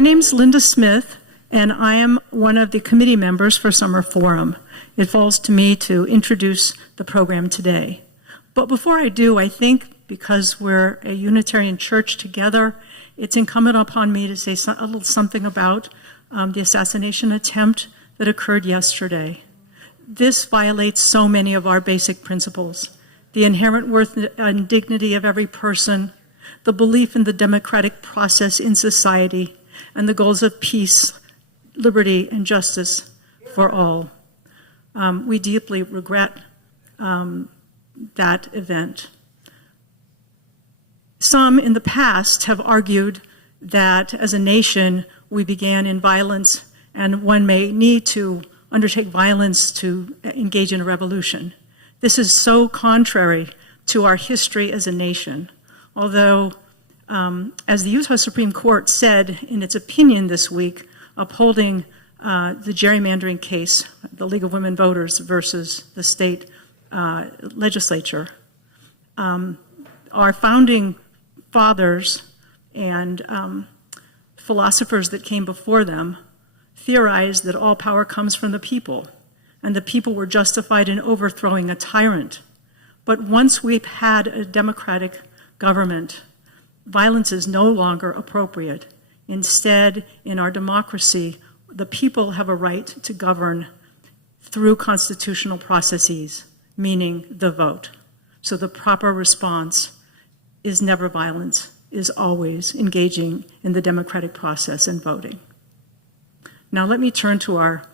My name's Linda Smith, and I am one of the committee members for Summer Forum. It falls to me to introduce the program today. But before I do, I think because we're a Unitarian church together, it's incumbent upon me to say a little something about the assassination attempt that occurred yesterday. This violates so many of our basic principles: the inherent worth and dignity of every person, the belief in the democratic process in society, and the goals of peace, liberty, and justice for all. We deeply regret that event. Some in the past have argued that as a nation we began in violence, and one may need to undertake violence to engage in a revolution. This is so contrary to our history as a nation. Although, as the Utah Supreme Court said in its opinion this week, upholding the gerrymandering case, the League of Women Voters versus the state legislature, our founding fathers and philosophers that came before them theorized that all power comes from the people, and the people were justified in overthrowing a tyrant. But once we've had a democratic government, violence is no longer appropriate. Instead, in our democracy, the people have a right to govern through constitutional processes, meaning the vote. So the proper response is never violence, is always engaging in the democratic process and voting. Now let me turn to our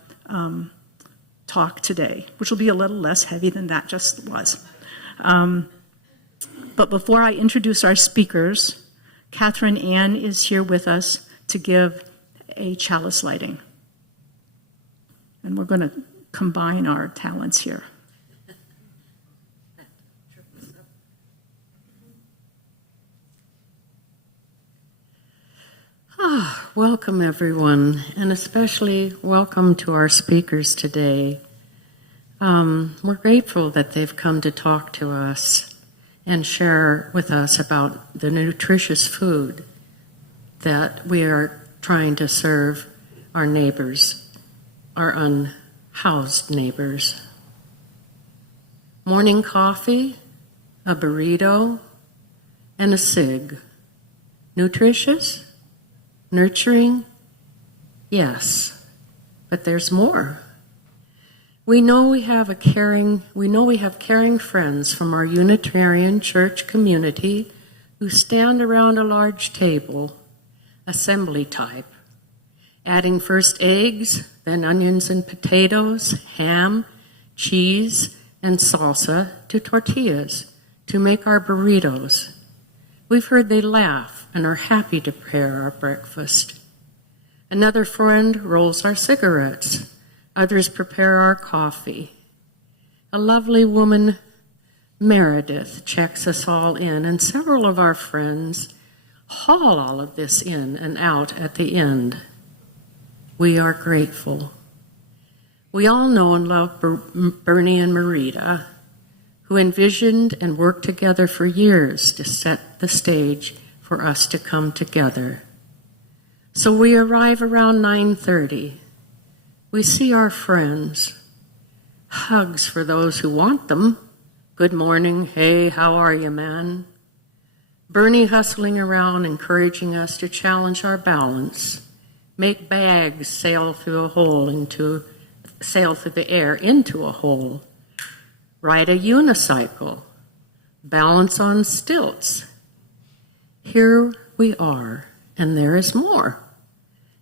talk today, which will be a little less heavy than that just was. But before I introduce our speakers, Kathryn Ann is here with us to give a chalice lighting. And we're going to combine our talents here. Welcome, everyone, and especially welcome to our speakers today. We're grateful that they've come to talk to us and share with us about the nutritious food that we are trying to serve our neighbors, our unhoused neighbors. Morning coffee, a burrito, and a cig. Nutritious? Nurturing? Yes, but there's more. We know we have caring friends from our Unitarian church community who stand around a large table, assembly type, adding first eggs, then onions and potatoes, ham, cheese, and salsa to tortillas to make our burritos. We've heard they laugh and are happy to prepare our breakfast. Another friend rolls our cigarettes. Others prepare our coffee. A lovely woman, Meredith, checks us all in, and several of our friends haul all of this in and out at the end. We are grateful. We all know and love Bernie and Marita, who envisioned and worked together for years to set the stage for us to come together. So we arrive around 9:30. We see our friends. Hugs for those who want them. Good morning. Hey, how are you, man? Bernie hustling around, encouraging us to challenge our balance. Make bags sail through the air into a hole. Ride a unicycle. Balance on stilts. Here we are, and there is more.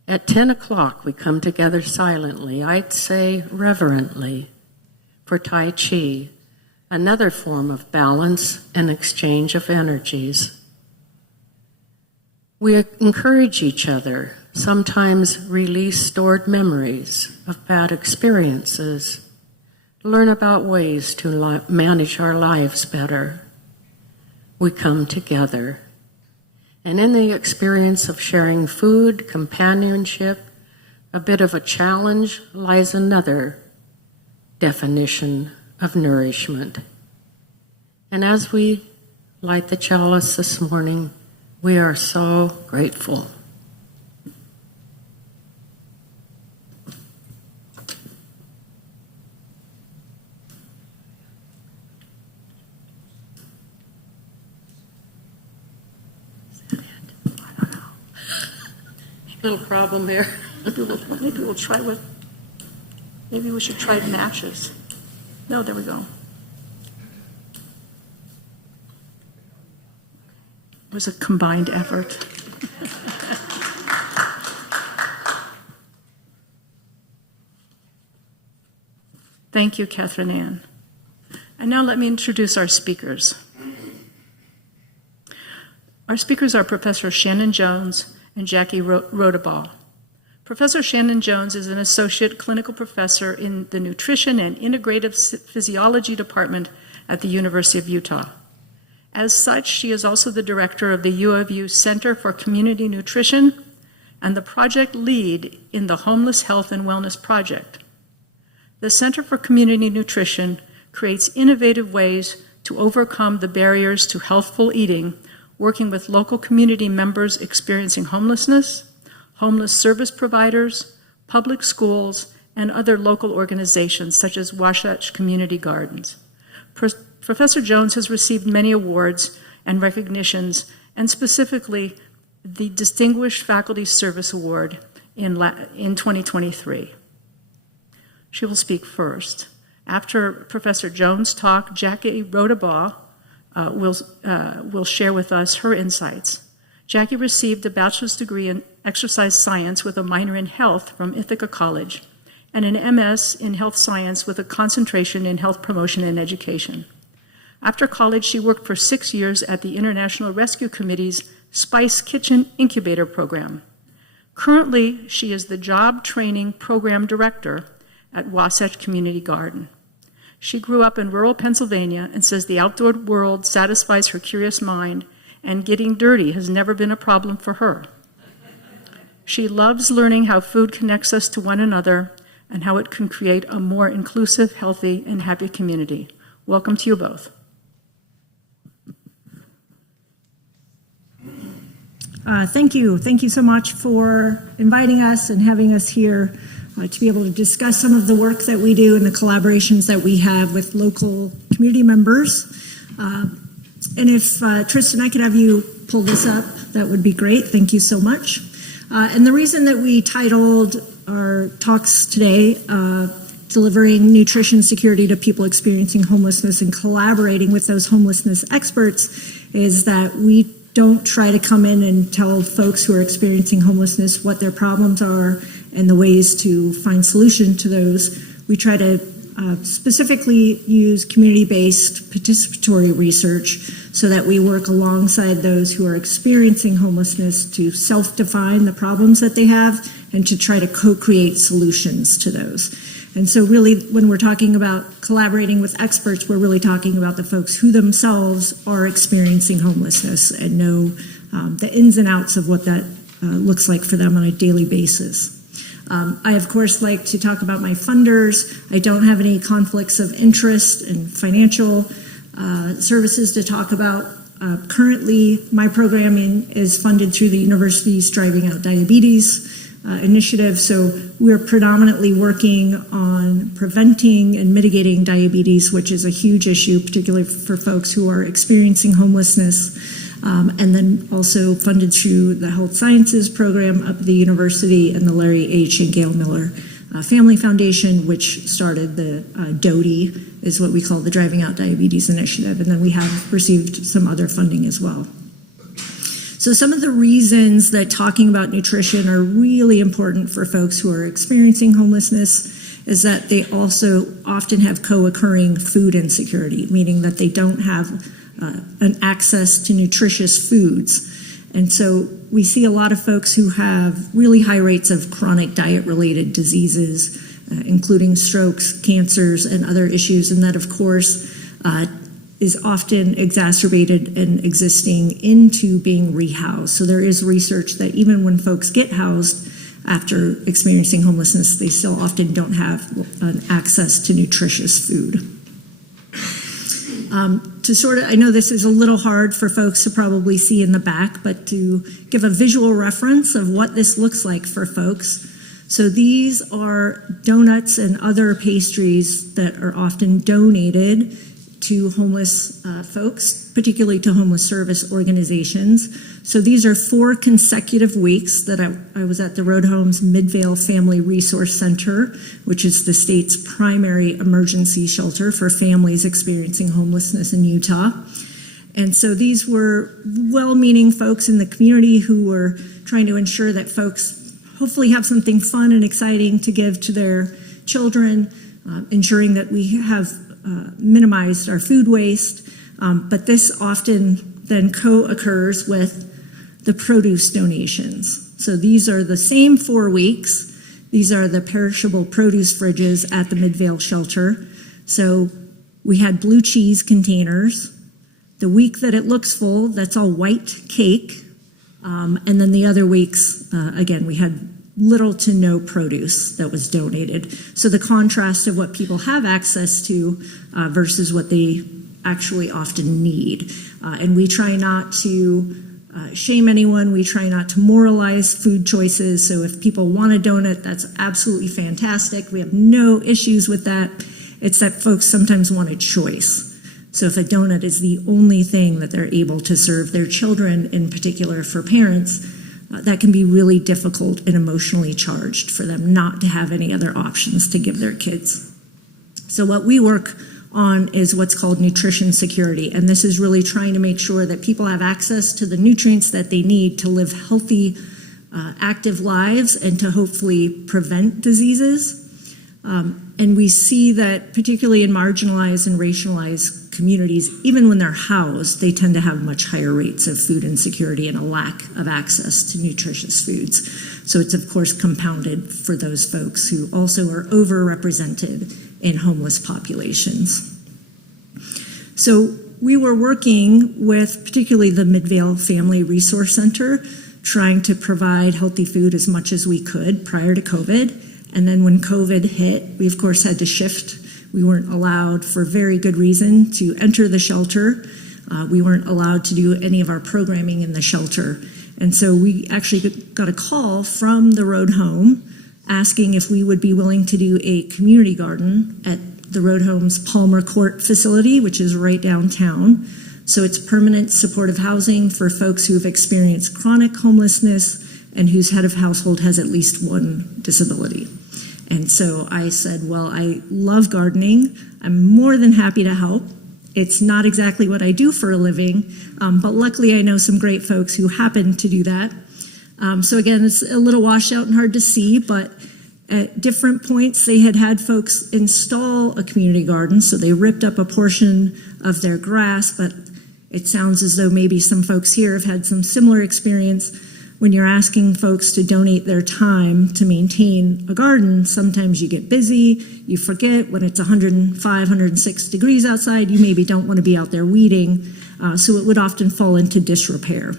At 10 o'clock, we come together silently, I'd say reverently, for Tai Chi, another form of balance and exchange of energies. We encourage each other, sometimes release stored memories of bad experiences, learn about ways to manage our lives better. We come together. And in the experience of sharing food, companionship, a bit of a challenge, lies another definition of nourishment. And as we light the chalice this morning, we are so grateful. Little problem here. Maybe we'll try with, maybe we should try matches. No, there we go. It was a combined effort. Thank you, Kathryn Ann. And now let me introduce our speakers. Our speakers are Professor Shannon Jones and Jackie Rodabaugh. Professor Shannon Jones is an associate clinical professor in the Nutrition and Integrative Physiology Department at the University of Utah. As such, she is also the director of the U of U Center for Community Nutrition and the project lead in the Homeless Health and Wellness Project. The Center for Community Nutrition creates innovative ways to overcome the barriers to healthful eating, working with local community members experiencing homelessness, homeless service providers, public schools, and other local organizations such as Wasatch Community Gardens. Professor Jones has received many awards and recognitions, and specifically the Distinguished Faculty Service Award in 2023. She will speak first. After Professor Jones' talk, Jackie Rodabaugh will share with us her insights. Jackie received a bachelor's degree in exercise science with a minor in health from Ithaca College and an MS in health science with a concentration in health promotion and education. After college, she worked for 6 years at the International Rescue Committee's Spice Kitchen Incubator program. Currently, she is the Job Training Program Director at Wasatch Community Garden. She grew up in rural Pennsylvania and says the outdoor world satisfies her curious mind, and getting dirty has never been a problem for her. She loves learning how food connects us to one another and how it can create a more inclusive, healthy, and happy community. Welcome to you both. Thank you. Thank you so much for inviting us and having us here to be able to discuss some of the work that we do and the collaborations that we have with local community members. And if Tristan, I could have you pull this up, that would be great. Thank you so much. And the reason that we titled our talks today, Delivering Nutrition Security to People Experiencing Homelessness and Collaborating with those homelessness experts, is that we don't try to come in and tell folks who are experiencing homelessness what their problems are and the ways to find solution to those. We try to specifically use community-based participatory research so that we work alongside those who are experiencing homelessness to self-define the problems that they have and to try to co-create solutions to those. And so really, when we're talking about collaborating with experts, we're really talking about the folks who themselves are experiencing homelessness and know the ins and outs of what that looks like for them on a daily basis. I, of course, like to talk about my funders. I don't have any conflicts of interest and financial services to talk about. Currently, my programming is funded through the university's Driving Out Diabetes initiative, so we're predominantly working on preventing and mitigating diabetes, which is a huge issue, particularly for folks who are experiencing homelessness. And then also funded through the Health Sciences program up at the university and the Larry H. and Gail Miller Family Foundation, which started the DODI, is what we call the Driving Out Diabetes Initiative. And then we have received some other funding as well. So some of the reasons that talking about nutrition are really important for folks who are experiencing homelessness is that they also often have co-occurring food insecurity, meaning that they don't have an access to nutritious foods. And so we see a lot of folks who have really high rates of chronic diet-related diseases, including strokes, cancers, and other issues. And that, of course, is often exacerbated and existing into being rehoused. So there is research that even when folks get housed after experiencing homelessness, they still often don't have an access to nutritious food. I know this is a little hard for folks to probably see in the back, but to give a visual reference of what this looks like for folks. So these are donuts and other pastries that are often donated to homeless folks, particularly to homeless service organizations. So these are 4 consecutive weeks that I was at the Road Homes Midvale Family Resource Center, which is the state's primary emergency shelter for families experiencing homelessness in Utah. And so these were well-meaning folks in the community who were trying to ensure that folks hopefully have something fun and exciting to give to their children, ensuring that we have minimized our food waste. But this often then co-occurs with the produce donations. So these are the same 4 weeks. These are the perishable produce fridges at the Midvale shelter. So we had blue cheese containers. The week that it looks full, that's all white cake. And then the other weeks, again, we had little to no produce that was donated. So the contrast of what people have access to versus what they actually often need. And we try not to shame anyone. We try not to moralize food choices. So if people want a donut, that's absolutely fantastic. We have no issues with that. It's that folks sometimes want a choice. So if a donut is the only thing that they're able to serve their children, in particular for parents, that can be really difficult and emotionally charged for them not to have any other options to give their kids. So what we work on is what's called nutrition security, and this is really trying to make sure that people have access to the nutrients that they need to live healthy, active lives and to hopefully prevent diseases. And we see that particularly in marginalized and racialized communities, even when they're housed, they tend to have much higher rates of food insecurity and a lack of access to nutritious foods. So it's of course compounded for those folks who also are overrepresented in homeless populations. So we were working with particularly the Midvale Family Resource Center, trying to provide healthy food as much as we could prior to COVID. And then when COVID hit, we of course had to shift. We weren't allowed, for very good reason, to enter the shelter. We weren't allowed to do any of our programming in the shelter. And so we actually got a call from the Road Home asking if we would be willing to do a community garden at the Road Home's Palmer Court facility, which is right downtown. So it's permanent supportive housing for folks who have experienced chronic homelessness and whose head of household has at least one disability. And so I said, well, I love gardening. I'm more than happy to help. It's not exactly what I do for a living, but luckily I know some great folks who happen to do that. So again, it's a little washed out and hard to see, but at different points they had folks install a community garden. So they ripped up a portion of their grass, but it sounds as though maybe some folks here have had some similar experience. When you're asking folks to donate their time to maintain a garden, sometimes you get busy, you forget when it's 105, 106 degrees outside, you maybe don't want to be out there weeding, so it would often fall into disrepair.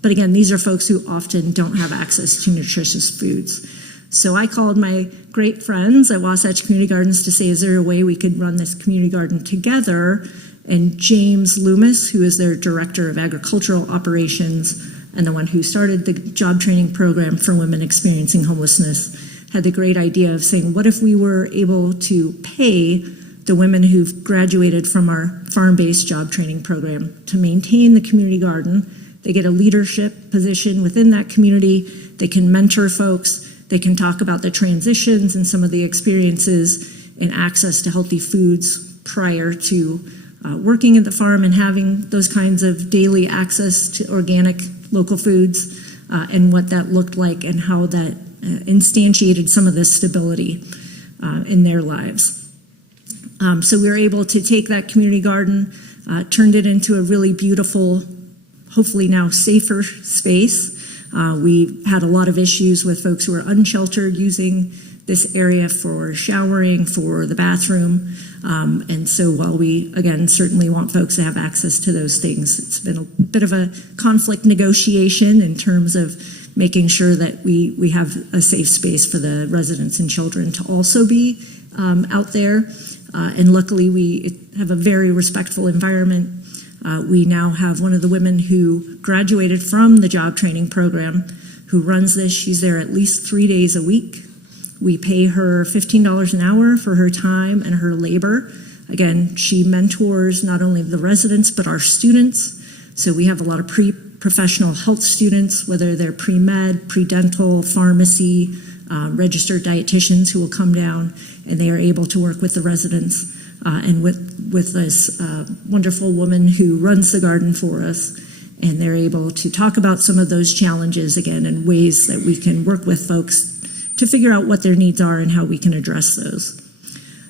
But again, these are folks who often don't have access to nutritious foods. So I called my great friends at Wasatch Community Gardens to say, is there a way we could run this community garden together? And James Loomis, who is their Director of Agricultural Operations, and the one who started the job training program for women experiencing homelessness, had the great idea of saying, what if we were able to pay the women who've graduated from our farm-based job training program to maintain the community garden? They get a leadership position within that community. They can mentor folks. They can talk about the transitions and some of the experiences and access to healthy foods prior to working at the farm and having those kinds of daily access to organic local foods, and what that looked like and how that instantiated some of this stability in their lives. So we were able to take that community garden, turned it into a really beautiful, hopefully now safer space. We had a lot of issues with folks who were unsheltered using this area for showering, for the bathroom. And so while we, again, certainly want folks to have access to those things, it's been a bit of a conflict negotiation in terms of making sure that we have a safe space for the residents and children to also be out there. And luckily we have a very respectful environment. We now have one of the women who graduated from the job training program who runs this. She's there at least 3 days a week. We pay her $15 an hour for her time and her labor. Again, she mentors not only the residents, but our students. So we have a lot of pre-professional health students, whether they're pre-med, pre-dental, pharmacy, registered dietitians who will come down, and they are able to work with the residents and with this wonderful woman who runs the garden for us. And they're able to talk about some of those challenges again and ways that we can work with folks to figure out what their needs are and how we can address those.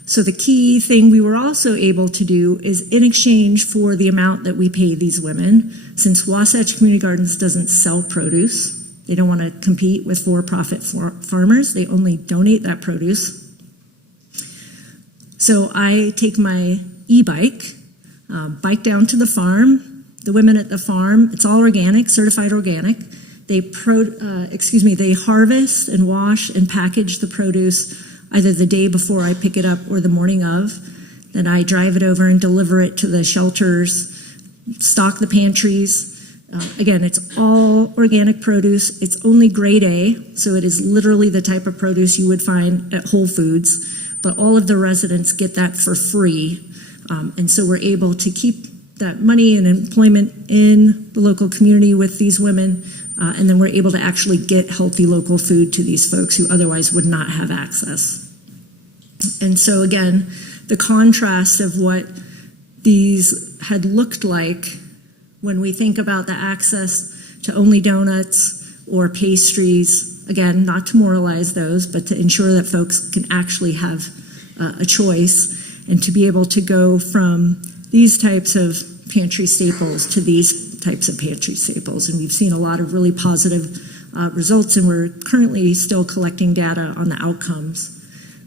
So the key thing we were also able to do is, in exchange for the amount that we pay these women, since Wasatch Community Gardens doesn't sell produce, they don't want to compete with for-profit farmers, they only donate that produce. So I take my e-bike, bike down to the farm. The women at the farm, it's all organic, certified organic. They harvest and wash and package the produce either the day before I pick it up or the morning of. Then I drive it over and deliver it to the shelters, stock the pantries. Again, it's all organic produce. It's only grade A, so it is literally the type of produce you would find at Whole Foods, but all of the residents get that for free. And so we're able to keep that money and employment in the local community with these women, and then we're able to actually get healthy local food to these folks who otherwise would not have access. And so again, the contrast of what these had looked like when we think about the access to only donuts or pastries, again, not to moralize those, but to ensure that folks can actually have a choice, and to be able to go from these types of pantry staples to these types of pantry staples. And we've seen a lot of really positive results, and we're currently still collecting data on the outcomes.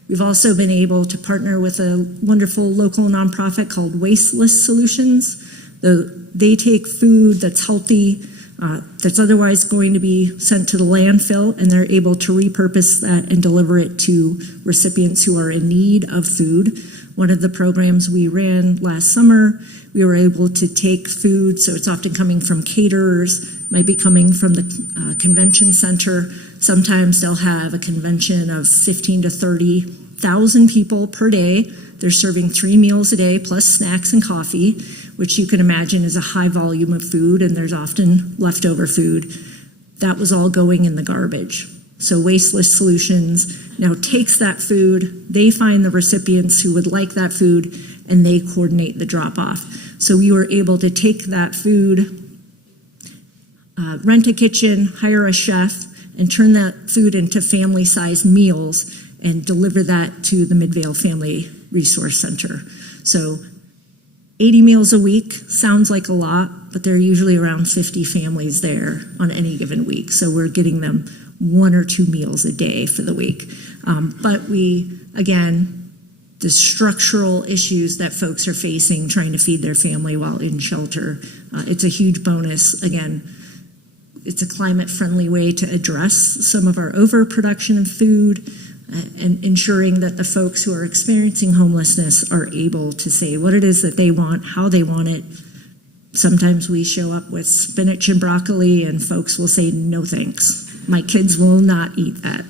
We've also been able to partner with a wonderful local nonprofit called Wasteless Solutions. They take food that's healthy, that's otherwise going to be sent to the landfill, and they're able to repurpose that and deliver it to recipients who are in need of food. One of the programs we ran last summer, we were able to take food, so it's often coming from caterers, might be coming from the convention center. Sometimes they'll have a convention of 15 to 30,000 people per day. They're serving 3 meals a day plus snacks and coffee, which you can imagine is a high volume of food, and there's often leftover food. That was all going in the garbage. So Wasteless Solutions now takes that food, they find the recipients who would like that food, and they coordinate the drop-off. So we were able to take that food, rent a kitchen, hire a chef, and turn that food into family-sized meals and deliver that to the Midvale Family Resource Center. So 80 meals a week sounds like a lot, but there are usually around 50 families there on any given week. So we're getting them 1 or 2 meals a day for the week. But the structural issues that folks are facing trying to feed their family while in shelter, it's a huge bonus. Again, it's a climate-friendly way to address some of our overproduction of food, and ensuring that the folks who are experiencing homelessness are able to say what it is that they want, how they want it. Sometimes we show up with spinach and broccoli, and folks will say, no thanks. My kids will not eat that.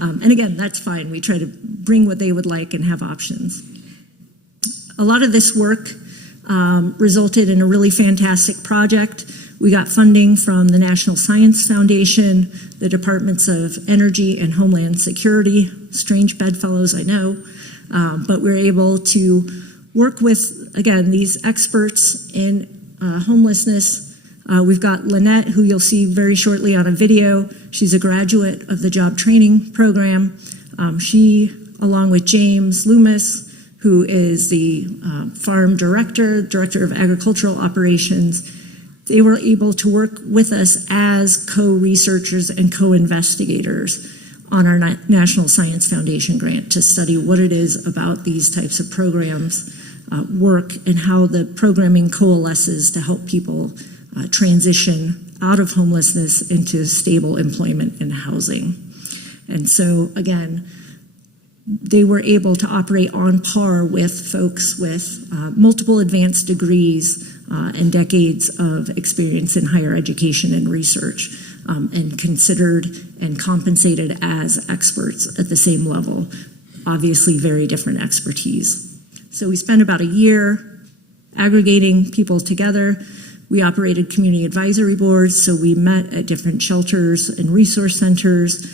And again, that's fine. We try to bring what they would like and have options. A lot of this work resulted in a really fantastic project. We got funding from the National Science Foundation, the Departments of Energy and Homeland Security. Strange bedfellows, I know. But we're able to work with, again, these experts in homelessness. We've got Lynette, who you'll see very shortly on a video. She's a graduate of the job training program. She, along with James Loomis, who is the farm director of agricultural operations, they were able to work with us as co-researchers and co-investigators on our National Science Foundation grant to study what it is about these types of programs work and how the programming coalesces to help people transition out of homelessness into stable employment and housing. And so, again, they were able to operate on par with folks with multiple advanced degrees and decades of experience in higher education and research, and considered and compensated as experts at the same level. Obviously, very different expertise. So we spent about a year aggregating people together. We operated community advisory boards, so we met at different shelters and resource centers.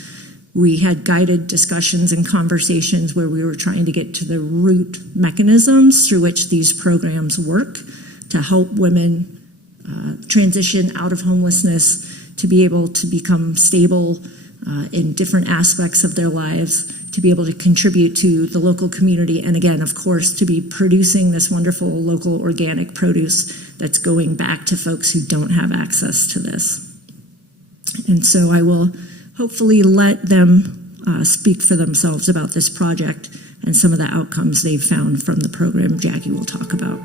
We had guided discussions and conversations where we were trying to get to the root mechanisms through which these programs work to help women transition out of homelessness, to be able to become stable in different aspects of their lives, to be able to contribute to the local community, and again, of course, to be producing this wonderful local organic produce that's going back to folks who don't have access to this. And so I will hopefully let them speak for themselves about this project and some of the outcomes they've found from the program Jackie will talk about.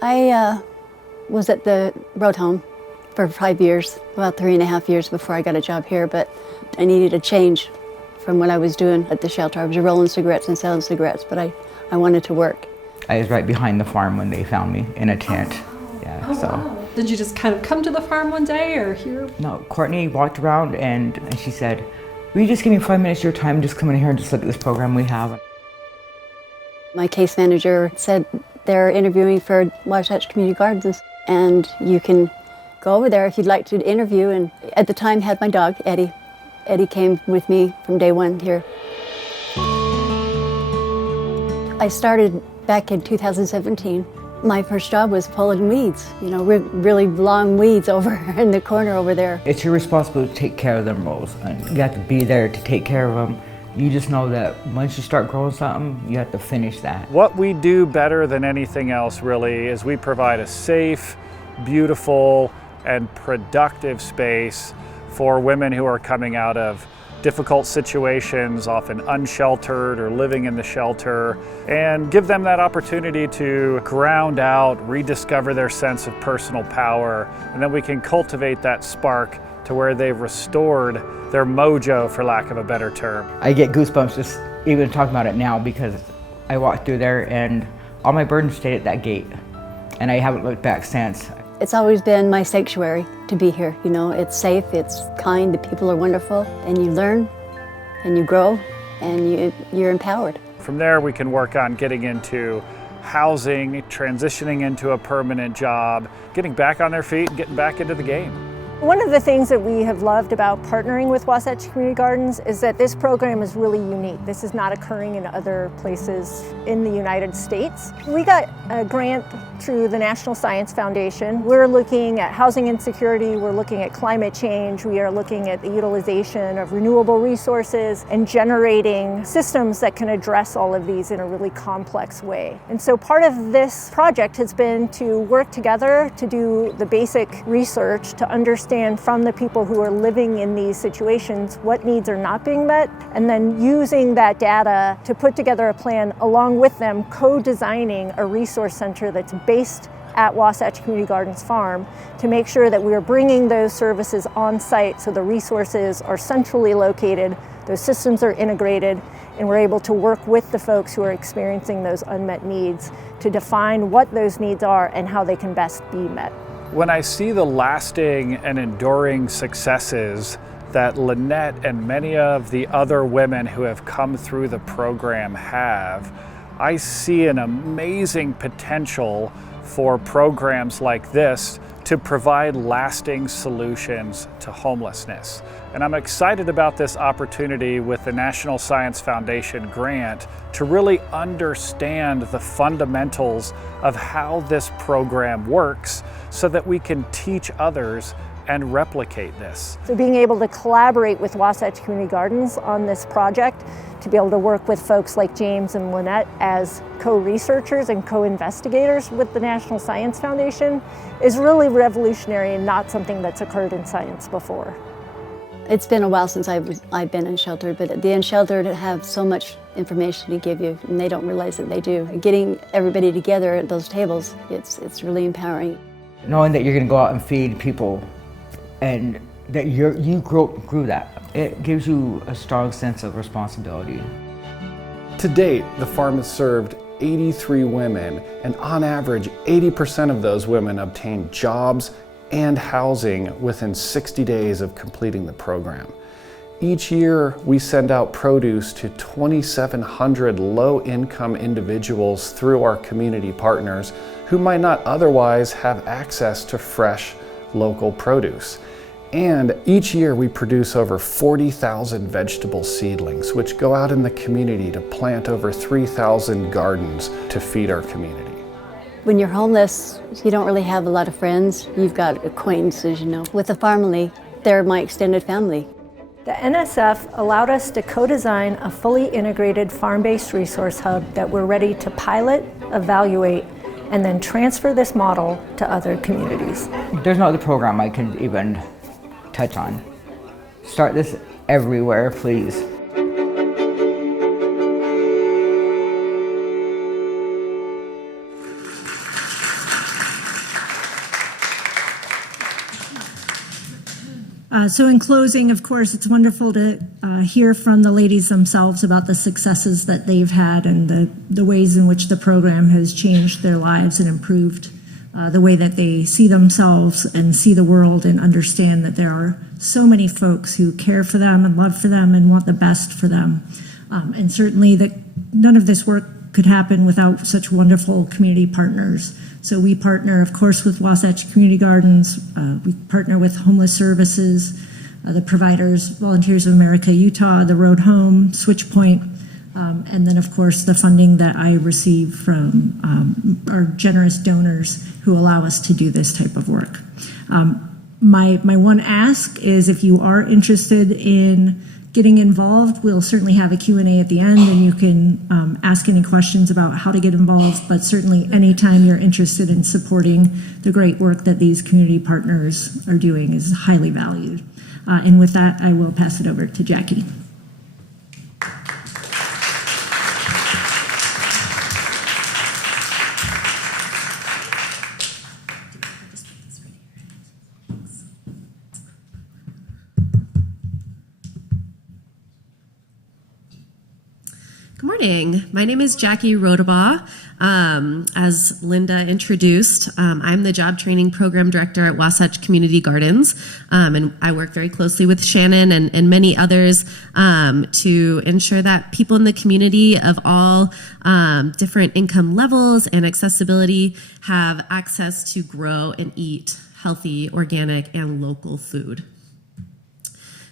I was at the road home for 5 years, about 3.5 years before I got a job here, but I needed a change from what I was doing at the shelter. I was rolling cigarettes and selling cigarettes, but I wanted to work. I was right behind the farm when they found me in a tent. Yeah, oh, so. Wow. Did you just kind of come to the farm one day or here? No, Courtney walked around and she said, will you just give me 5 minutes of your time, just come in here and just look at this program we have. My case manager said they're interviewing for Wasatch Community Gardens, and you can go over there if you'd like to interview. And at the time had my dog, Eddie. Eddie came with me from day one here. I started back in 2017. My first job was pulling weeds, really long weeds over in the corner over there. It's your responsibility to take care of them roles, and you have to be there to take care of them. You just know that once you start growing something, you have to finish that. What we do better than anything else really is we provide a safe, beautiful, and productive space for women who are coming out of difficult situations, often unsheltered or living in the shelter, and give them that opportunity to ground out, rediscover their sense of personal power, and then we can cultivate that spark to where they've restored their mojo, for lack of a better term. I get goosebumps just even talking about it now because I walked through there and all my burdens stayed at that gate, and I haven't looked back since. It's always been my sanctuary to be here. It's safe, it's kind, the people are wonderful, and you learn and you grow and you're empowered. From there we can work on getting into housing, transitioning into a permanent job, getting back on their feet and getting back into the game. One of the things that we have loved about partnering with Wasatch Community Gardens is that this program is really unique. This is not occurring in other places in the United States. We got a grant through the National Science Foundation. We're looking at housing insecurity, we're looking at climate change, we are looking at the utilization of renewable resources and generating systems that can address all of these in a really complex way. And so part of this project has been to work together to do the basic research to understand from the people who are living in these situations what needs are not being met, and then using that data to put together a plan along with them, co-designing a resource center that's based at Wasatch Community Gardens Farm to make sure that we are bringing those services on site so the resources are centrally located, those systems are integrated, and we're able to work with the folks who are experiencing those unmet needs to define what those needs are and how they can best be met. When I see the lasting and enduring successes that Lynette and many of the other women who have come through the program have, I see an amazing potential for programs like this to provide lasting solutions to homelessness. And I'm excited about this opportunity with the National Science Foundation grant to really understand the fundamentals of how this program works so that we can teach others and replicate this. So being able to collaborate with Wasatch Community Gardens on this project, to be able to work with folks like James and Lynette as co-researchers and co-investigators with the National Science Foundation is really revolutionary and not something that's occurred in science before. It's been a while since I've been unsheltered, but the unsheltered have so much information to give you, and they don't realize that they do. Getting everybody together at those tables, it's really empowering. Knowing that you're going to go out and feed people and that you grew that, it gives you a strong sense of responsibility. To date, the farm has served 83 women, and on average, 80% of those women obtained jobs and housing within 60 days of completing the program. Each year, we send out produce to 2,700 low-income individuals through our community partners who might not otherwise have access to fresh, local produce. And each year we produce over 40,000 vegetable seedlings, which go out in the community to plant over 3,000 gardens to feed our community. When you're homeless, you don't really have a lot of friends. You've got acquaintances, you know. With the family, they're my extended family. The NSF allowed us to co-design a fully integrated farm-based resource hub that we're ready to pilot, evaluate, and then transfer this model to other communities. There's no other program I can even touch on. Start this everywhere, please. So in closing, of course, it's wonderful to hear from the ladies themselves about the successes that they've had and the ways in which the program has changed their lives and improved the way that they see themselves and see the world, and understand that there are so many folks who care for them and love for them and want the best for them. And certainly that none of this work could happen without such wonderful community partners. So we partner, of course, with Wasatch Community Gardens. We partner with Homeless Services, the providers, Volunteers of America, Utah, the Road Home, Switchpoint, and then, of course, the funding that I receive from our generous donors who allow us to do this type of work. My one ask is, if you are interested in getting involved, we'll certainly have a Q&A at the end, and you can ask any questions about how to get involved, but certainly anytime you're interested in supporting the great work that these community partners are doing is highly valued. And with that, I will pass it over to Jackie. Good morning. My name is Jackie Rodabaugh. As Linda introduced, I'm the Job Training Program Director at Wasatch Community Gardens, and I work very closely with Shannon and many others to ensure that people in the community of all different income levels and accessibility have access to grow and eat healthy, organic, and local food.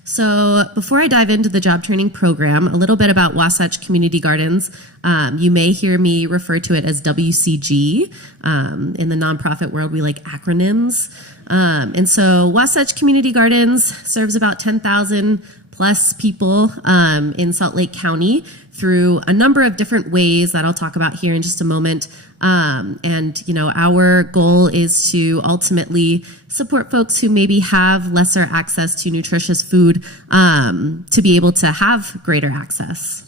So before I dive into the job training program, a little bit about Wasatch Community Gardens. You may hear me refer to it as WCG. In the nonprofit world, we like acronyms. And so Wasatch Community Gardens serves about 10,000 plus people in Salt Lake County through a number of different ways that I'll talk about here in just a moment. And, you know, our goal is to ultimately support folks who maybe have lesser access to nutritious food to be able to have greater access.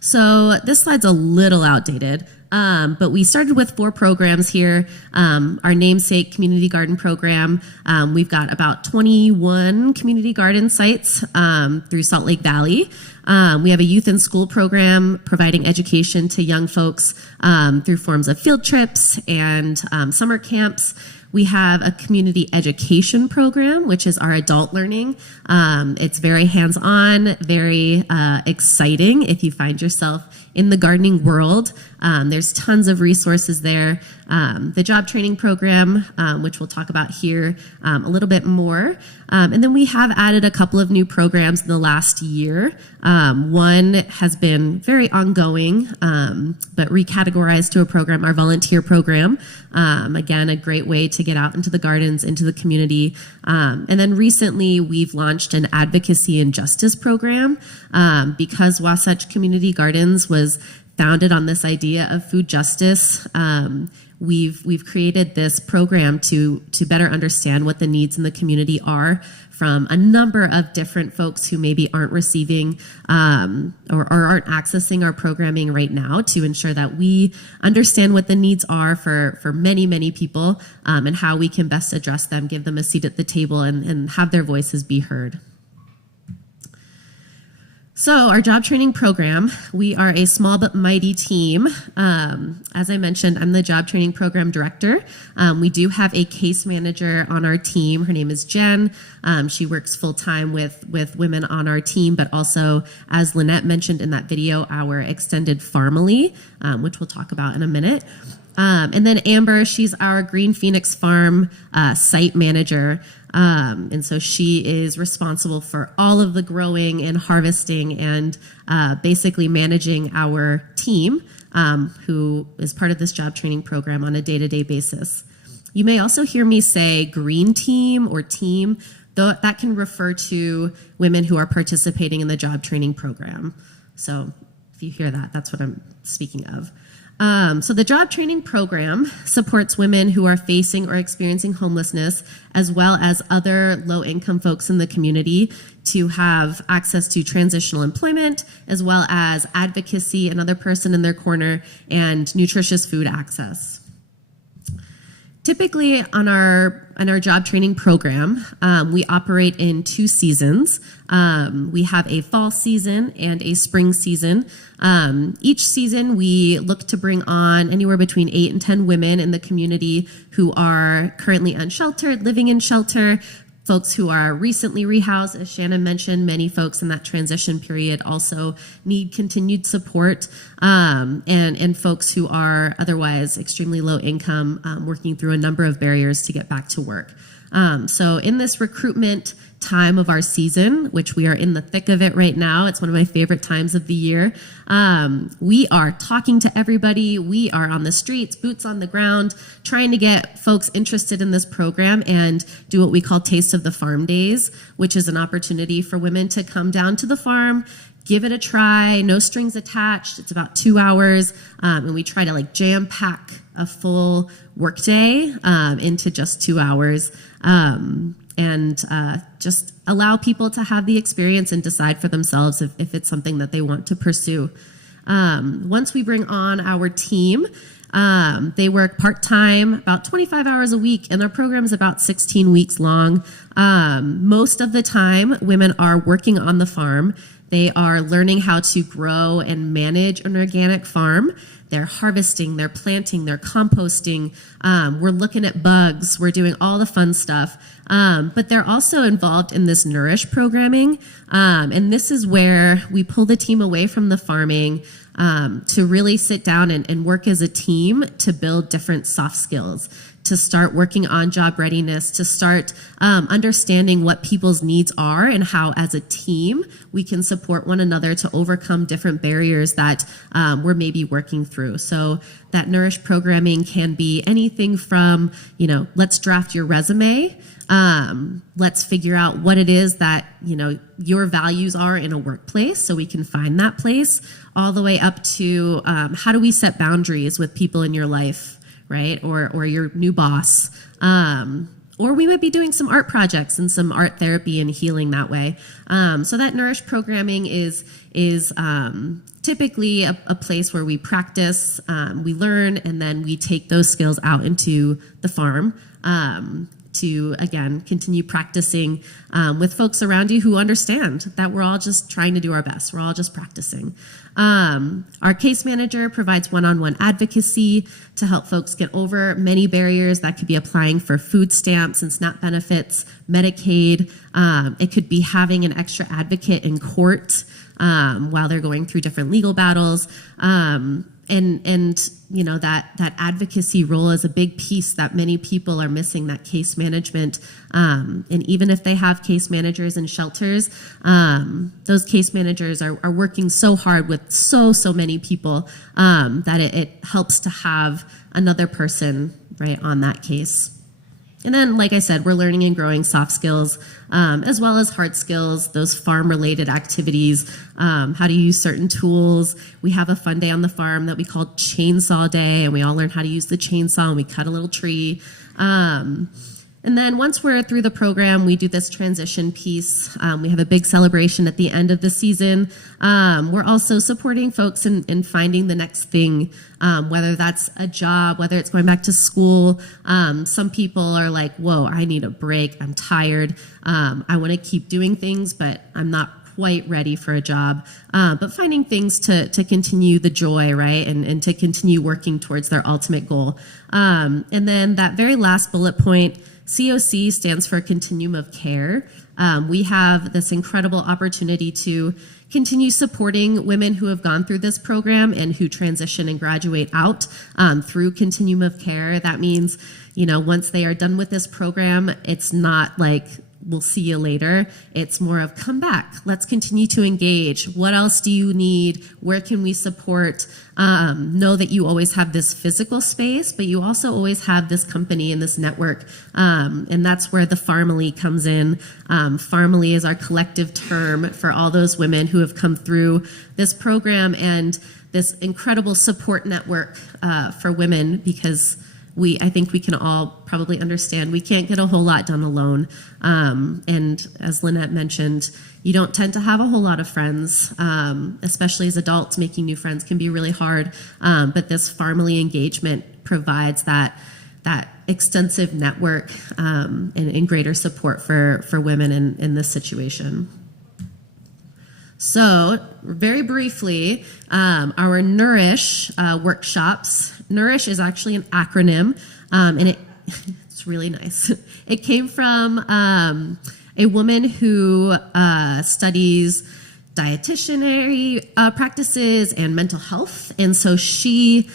So this slide's a little outdated, but we started with 4 programs here. Our namesake community garden program, we've got about 21 community garden sites through Salt Lake Valley. We have a youth and school program providing education to young folks through forms of field trips and summer camps. We have a community education program, which is our adult learning. It's very hands-on, very exciting if you find yourself in the gardening world. There's tons of resources there. The job training program, which we'll talk about here a little bit more. And then we have added a couple of new programs in the last year. One has been very ongoing, but recategorized to a program, our volunteer program. Again, a great way to get out into the gardens, into the community. And then recently we've launched an advocacy and justice program because Wasatch Community Gardens was founded on this idea of food justice. We've created this program to better understand what the needs in the community are from a number of different folks who maybe aren't receiving or aren't accessing our programming right now, to ensure that we understand what the needs are for many, many people and how we can best address them, give them a seat at the table, and have their voices be heard. So our job training program, we are a small but mighty team. As I mentioned, I'm the job training program director. We do have a case manager on our team. Her name is Jen. She works full-time with women on our team, but also, as Lynette mentioned in that video, our extended family, which we'll talk about in a minute. And then Amber, she's our Green Phoenix Farm site manager. And so she is responsible for all of the growing and harvesting and basically managing our team, who is part of this job training program on a day-to-day basis. You may also hear me say green team or team, though that can refer to women who are participating in the job training program. So if you hear that, that's what I'm speaking of. So the job training program supports women who are facing or experiencing homelessness, as well as other low-income folks in the community, to have access to transitional employment, as well as advocacy, another person in their corner, and nutritious food access. Typically on our job training program, we operate in 2 seasons. We have a fall season and a spring season. Each season we look to bring on anywhere between 8 and 10 women in the community who are currently unsheltered, living in shelter, folks who are recently rehoused. As Shannon mentioned, many folks in that transition period also need continued support, and folks who are otherwise extremely low income, working through a number of barriers to get back to work. So in this recruitment time of our season, which we are in the thick of it right now, it's one of my favorite times of the year, we are talking to everybody. We are on the streets, boots on the ground, trying to get folks interested in this program and do what we call Taste of the Farm Days, which is an opportunity for women to come down to the farm, give it a try, no strings attached. It's about 2 hours, and we try to jam pack a full workday into just 2 hours. And just allow people to have the experience and decide for themselves if it's something that they want to pursue. Once we bring on our team, they work part-time, about 25 hours a week, and our program is about 16 weeks long. Most of the time, women are working on the farm. They are learning how to grow and manage an organic farm. They're harvesting, they're planting, they're composting. We're looking at bugs. We're doing all the fun stuff. But they're also involved in this Nourish programming. And this is where we pull the team away from the farming to really sit down and work as a team to build different soft skills, to start working on job readiness, to start understanding what people's needs are and how, as a team, we can support one another to overcome different barriers that we're maybe working through. So that Nourish programming can be anything from, let's draft your resume, let's figure out what it is that, your values are in a workplace so we can find that place, all the way up to how do we set boundaries with people in your life, right? Or your new boss. Or we might be doing some art projects and some art therapy and healing that way. So that Nourish programming is typically a place where we practice, we learn, and then we take those skills out into the farm to, again, continue practicing with folks around you who understand that we're all just trying to do our best. We're all just practicing. Our case manager provides one-on-one advocacy to help folks get over many barriers. That could be applying for food stamps and SNAP benefits, Medicaid. It could be having an extra advocate in court while they're going through different legal battles. And that advocacy role is a big piece that many people are missing, that case management. And even if they have case managers in shelters, those case managers are working so hard with so many people that it helps to have another person right on that case. And then, like I said, we're learning and growing soft skills as well as hard skills, those farm-related activities, how to use certain tools. We have a fun day on the farm that we call Chainsaw Day, and we all learn how to use the chainsaw, and we cut a little tree. And then once we're through the program, we do this transition piece. We have a big celebration at the end of the season. We're also supporting folks in finding the next thing, whether that's a job, whether it's going back to school. Some people are like, whoa, I need a break. I'm tired. I want to keep doing things, but I'm not quite ready for a job, but finding things to continue the joy, right, and to continue working towards their ultimate goal. And then that very last bullet point, COC stands for Continuum of Care. We have this incredible opportunity to continue supporting women who have gone through this program and who transition and graduate out through Continuum of Care. That means, once they are done with this program, it's not like, we'll see you later. It's more of, come back. Let's continue to engage. What else do you need? Where can we support? Know that you always have this physical space, but you also always have this company and this network. And that's where the Farmily comes in. Farmily is our collective term for all those women who have come through this program and this incredible support network for women, because I think we can all probably understand we can't get a whole lot done alone. And as Lynette mentioned, you don't tend to have a whole lot of friends, especially as adults. Making new friends can be really hard. But this Farmily engagement provides that extensive network and greater support for women in this situation. So very briefly, our Nourish workshops. Nourish is actually an acronym, and it's really nice. It came from a woman who studies dietitianary practices and mental health, and so she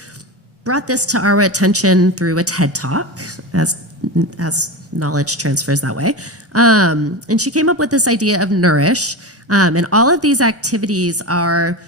brought this to our attention through a TED Talk, as knowledge transfers that way. And she came up with this idea of Nourish, and all of these activities are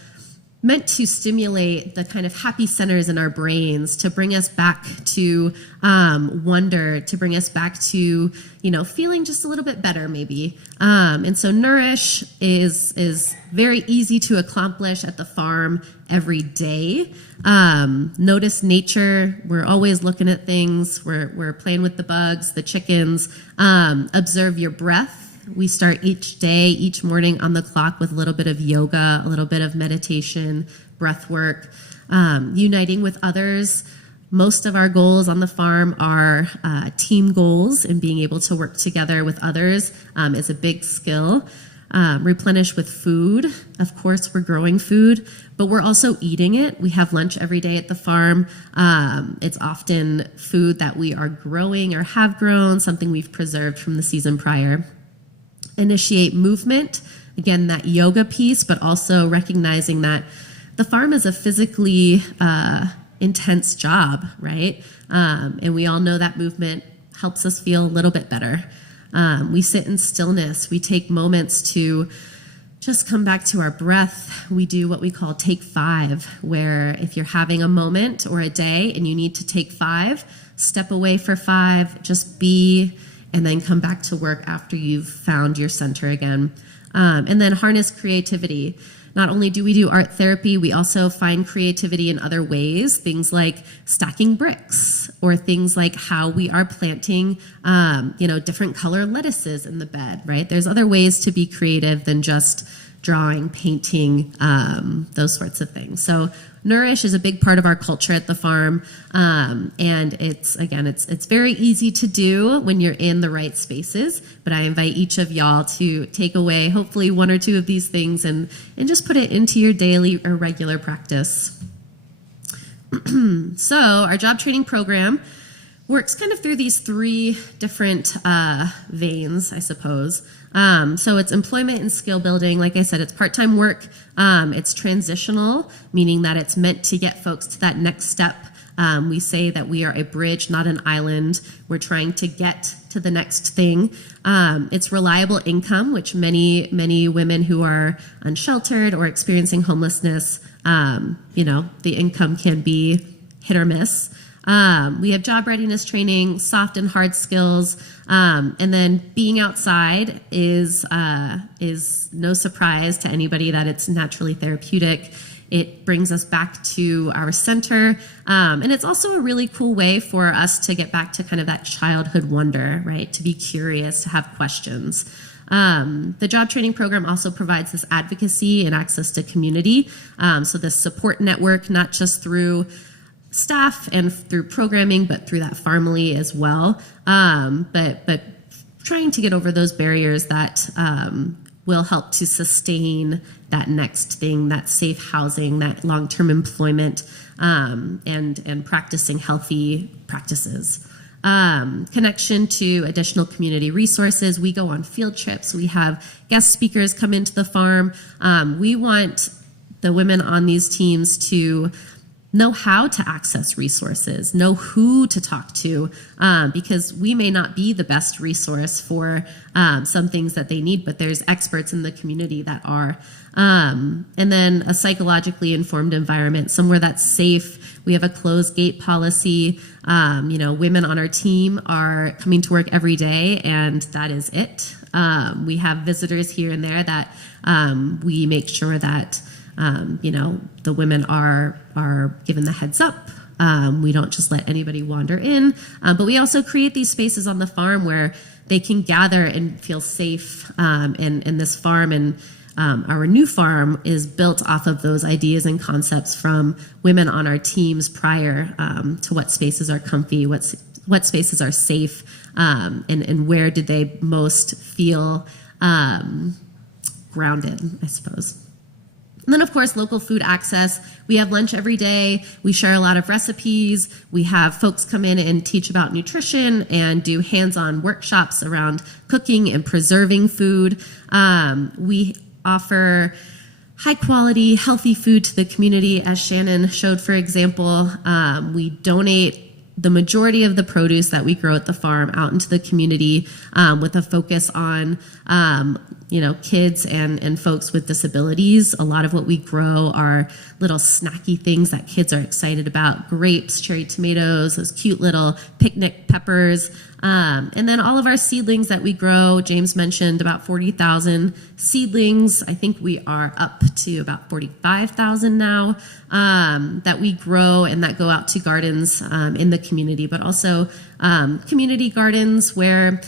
meant to stimulate the kind of happy centers in our brains, to bring us back to wonder, to bring us back to, feeling just a little bit better maybe. And so Nourish is very easy to accomplish at the farm every day. Notice nature. We're always looking at things. We're playing with the bugs, the chickens. Observe your breath. We start each morning on the clock with a little bit of yoga, a little bit of meditation, breath work, uniting with others. Most of our goals on the farm are team goals, and being able to work together with others is a big skill. Replenish with food. Of course, we're growing food, but we're also eating it. We have lunch every day at the farm. It's often food that we are growing or have grown, something we've preserved from the season prior. Initiate movement, again, that yoga piece, but also recognizing that the farm is a physically intense job, right? And we all know that movement helps us feel a little bit better. We sit in stillness. We take moments to just come back to our breath. We do what we call take 5, where if you're having a moment or a day and you need to take 5, step away for 5, just be, and then come back to work after you've found your center again. And then harness creativity. Not only do we do art therapy, we also find creativity in other ways, things like stacking bricks, or things like how we are planting, different color lettuces in the bed, right? There's other ways to be creative than just drawing, painting, those sorts of things. So Nourish is a big part of our culture at the farm, and it's very easy to do when you're in the right spaces, but I invite each of y'all to take away hopefully 1 or 2 of these things and just put it into your daily or regular practice. So our job training program works kind of through these 3 different veins, I suppose. So it's employment and skill building. Like I said, it's part-time work. It's transitional, meaning that it's meant to get folks to that next step. We say that we are a bridge, not an island. We're trying to get to the next thing. It's reliable income, which many women who are unsheltered or experiencing homelessness, the income can be hit or miss. We have job readiness training, soft and hard skills, and then being outside is no surprise to anybody that it's naturally therapeutic. It brings us back to our center, and it's also a really cool way for us to get back to kind of that childhood wonder, right? To be curious, to have questions. The job training program also provides this advocacy and access to community, so this support network, not just through staff and through programming, but through that Farmily as well. But trying to get over those barriers that will help to sustain that next thing, that safe housing, that long-term employment, and practicing healthy practices. Connection to additional community resources. We go on field trips. We have guest speakers come into the farm. We want the women on these teams to know how to access resources, know who to talk to, because we may not be the best resource for some things that they need, but there's experts in the community that are. And then a psychologically informed environment, somewhere that's safe. We have a closed gate policy. Women on our team are coming to work every day, and that is it. We have visitors here and there that we make sure that the women are given the heads up. We don't just let anybody wander in, but we also create these spaces on the farm where they can gather and feel safe. And this farm and our new farm is built off of those ideas and concepts from women on our teams prior to what spaces are comfy, what spaces are safe, and where did they most feel grounded, I suppose. And then, of course, local food access. We have lunch every day. We share a lot of recipes. We have folks come in and teach about nutrition and do hands-on workshops around cooking and preserving food. We offer high-quality, healthy food to the community. As Shannon showed, for example, we donate the majority of the produce that we grow at the farm out into the community with a focus on kids and folks with disabilities. A lot of what we grow are little snacky things that kids are excited about: grapes, cherry tomatoes, those cute little picnic peppers. And then all of our seedlings that we grow. James mentioned about 40,000 seedlings. I think we are up to about 45,000 now that we grow and that go out to gardens in the community, but also community gardens where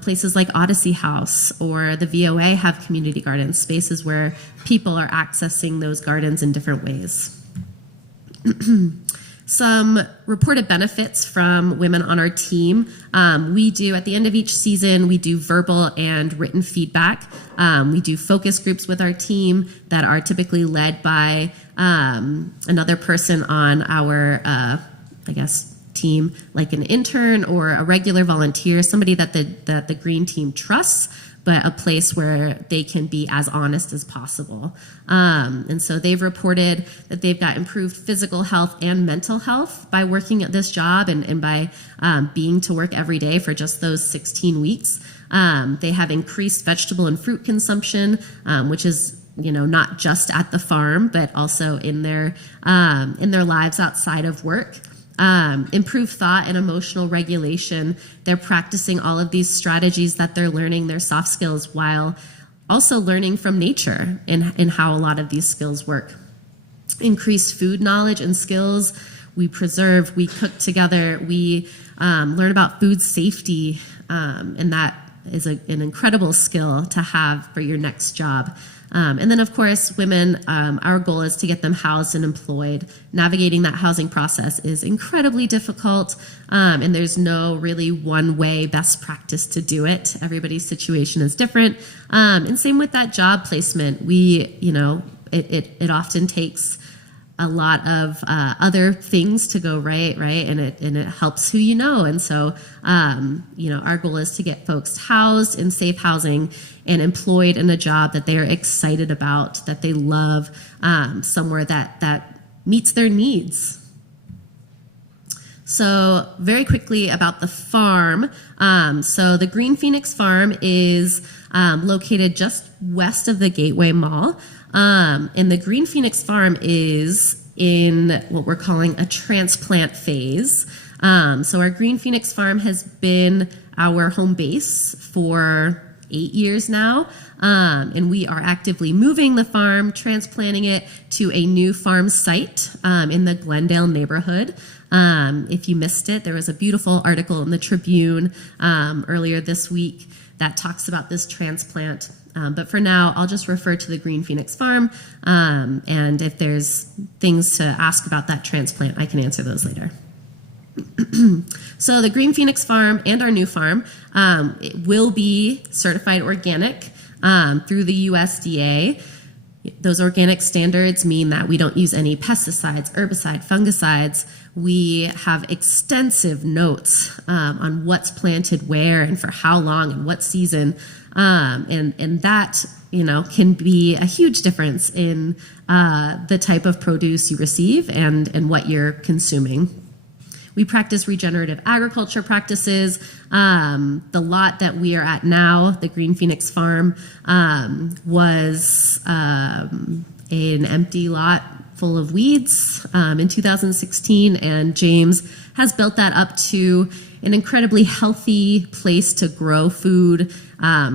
places like Odyssey House or the VOA have community gardens, spaces where people are accessing those gardens in different ways. Some reported benefits from women on our team. We do, at the end of each season, we do verbal and written feedback. We do focus groups with our team that are typically led by another person on our, team, like an intern or a regular volunteer, somebody that the green team trusts, but a place where they can be as honest as possible. And so they've reported that they've got improved physical health and mental health by working at this job and by being to work every day for just those 16 weeks. They have increased vegetable and fruit consumption, which is not just at the farm, but also in their lives outside of work. Improved thought and emotional regulation. They're practicing all of these strategies that they're learning, their soft skills, while also learning from nature and how a lot of these skills work. Increased food knowledge and skills. We preserve, we cook together, we learn about food safety, and that is an incredible skill to have for your next job. And then, of course, women, our goal is to get them housed and employed. Navigating that housing process is incredibly difficult, and there's no really one way best practice to do it. Everybody's situation is different. And same with that job placement. It often takes a lot of other things to go right, and it helps who you know. And so, our goal is to get folks housed in safe housing and employed in a job that they are excited about, that they love, somewhere that meets their needs. So very quickly about the farm. So the Green Phoenix Farm is located just west of the Gateway Mall. And the Green Phoenix Farm is in what we're calling a transplant phase. So our Green Phoenix Farm has been our home base for 8 years now, and we are actively moving the farm, transplanting it to a new farm site in the Glendale neighborhood. If you missed it, there was a beautiful article in the Tribune earlier this week that talks about this transplant. But for now, I'll just refer to the Green Phoenix Farm, and if there's things to ask about that transplant, I can answer those later. So the Green Phoenix Farm and our new farm, it will be certified organic. through the USDA. Those organic standards mean that we don't use any pesticides, herbicide, fungicides. We have extensive notes on what's planted where and for how long and what season. And that, can be a huge difference in the type of produce you receive and what you're consuming. We practice regenerative agriculture practices. The lot that we are at now, the Green Phoenix Farm, was an empty lot full of weeds in 2016, and James has built that up to an incredibly healthy place to grow food,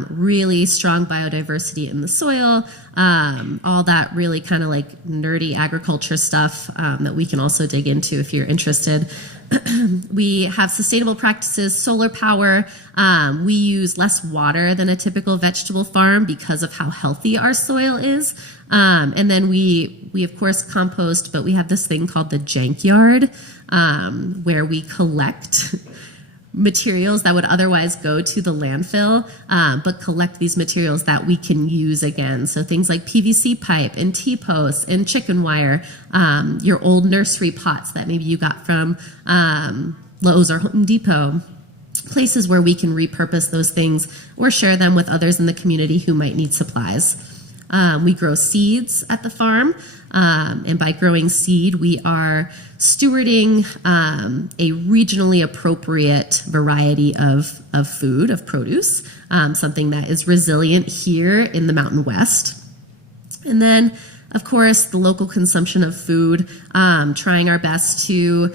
really strong biodiversity in the soil, all that really kind of like nerdy agriculture stuff that we can also dig into if you're interested. We have sustainable practices, solar power. We use less water than a typical vegetable farm because of how healthy our soil is. And then we of course compost, but we have this thing called the jankyard, where we collect materials that would otherwise go to the landfill, but collect these materials that we can use again. So things like PVC pipe and T-posts and chicken wire, your old nursery pots that maybe you got from Lowe's or Home Depot, places where we can repurpose those things or share them with others in the community who might need supplies. We grow seeds at the farm, and by growing seed, we are stewarding a regionally appropriate variety of food, of produce, something that is resilient here in the Mountain West. And then, of course, the local consumption of food, trying our best to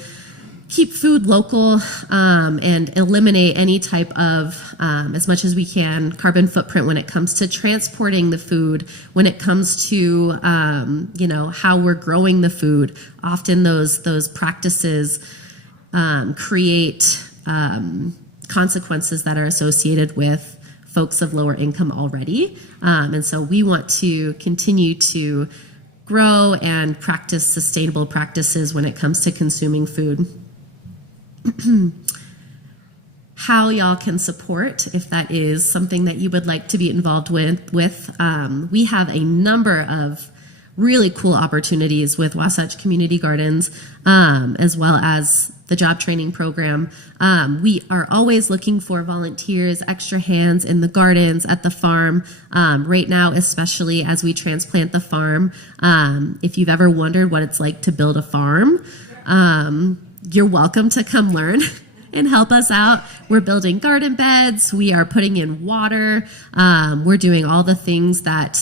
keep food local and eliminate any type of, as much as we can, carbon footprint when it comes to transporting the food, when it comes to, how we're growing the food. Often those practices create consequences that are associated with folks of lower income already. And so we want to continue to grow and practice sustainable practices when it comes to consuming food. How y'all can support, if that is something that you would like to be involved with. We have a number of really cool opportunities with Wasatch Community Gardens, as well as the job training program. We are always looking for volunteers, extra hands in the gardens, at the farm, right now, especially as we transplant the farm. If you've ever wondered what it's like to build a farm, you're welcome to come learn and help us out. We're building garden beds. We are putting in water. We're doing all the things that